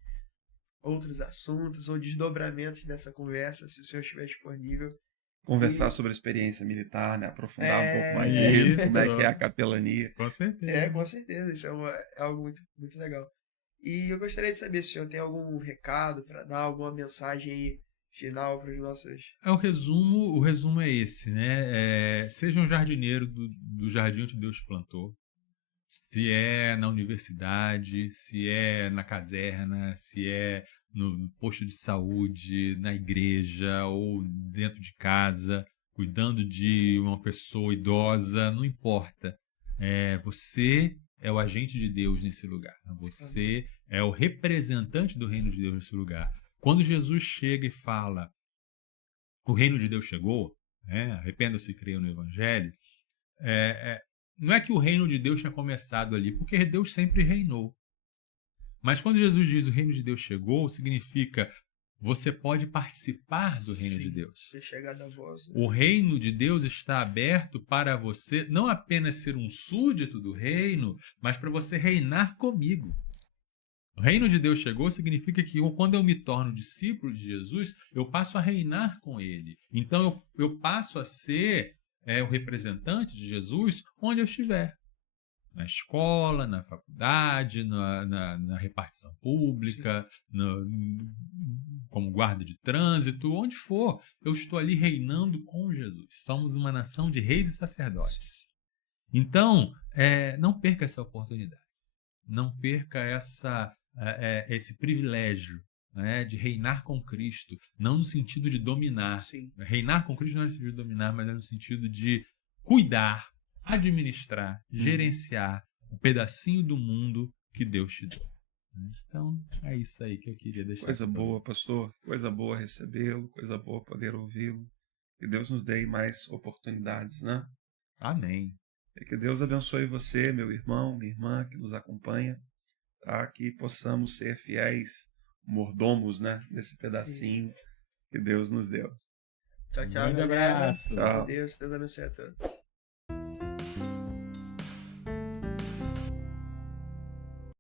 outros assuntos ou desdobramentos dessa conversa, se o senhor estiver disponível. Conversar sobre a experiência militar, né? Aprofundar um pouco mais nisso, como é que é a capelania. Com certeza. Com certeza. Isso é algo muito, muito legal. E eu gostaria de saber se o senhor tem algum recado para dar, alguma mensagem aí final para os nossos... O resumo é esse, né? Seja um jardineiro do jardim onde Deus plantou. Se é na universidade, se é na caserna, se é no posto de saúde, na igreja ou dentro de casa, cuidando de uma pessoa idosa, não importa. Você é o agente de Deus nesse lugar. Você é o representante do reino de Deus nesse lugar. Quando Jesus chega e fala, o reino de Deus chegou, arrependa-se e creia no Evangelho, não é que o reino de Deus tinha começado ali, porque Deus sempre reinou. Mas quando Jesus diz o reino de Deus chegou, significa você pode participar do reino de Deus. O reino de Deus está aberto para você não apenas ser um súdito do reino, mas para você reinar comigo. O reino de Deus chegou significa que quando eu me torno discípulo de Jesus, eu passo a reinar com ele. Então eu passo a ser o representante de Jesus onde eu estiver. Na escola, na faculdade, na repartição pública, como guarda de trânsito, onde for, eu estou ali reinando com Jesus. Somos uma nação de reis e sacerdotes. Então, não perca essa oportunidade. Não perca esse privilégio, né, de reinar com Cristo, não no sentido de dominar. Sim. Reinar com Cristo não é no sentido de dominar, mas é no sentido de cuidar, administrar, gerenciar um pedacinho do mundo que Deus te deu. Então, é isso aí que eu queria deixar. Coisa boa, pastor. Coisa boa recebê-lo, coisa boa poder ouvi-lo. Que Deus nos dê mais oportunidades, né? Amém. E que Deus abençoe você, meu irmão, minha irmã que nos acompanha, tá? Que possamos ser fiéis mordomos, né, desse pedacinho que Deus nos deu. Tchau, tchau, Grande galera. abraço. Tchau. Deus abençoe a todos.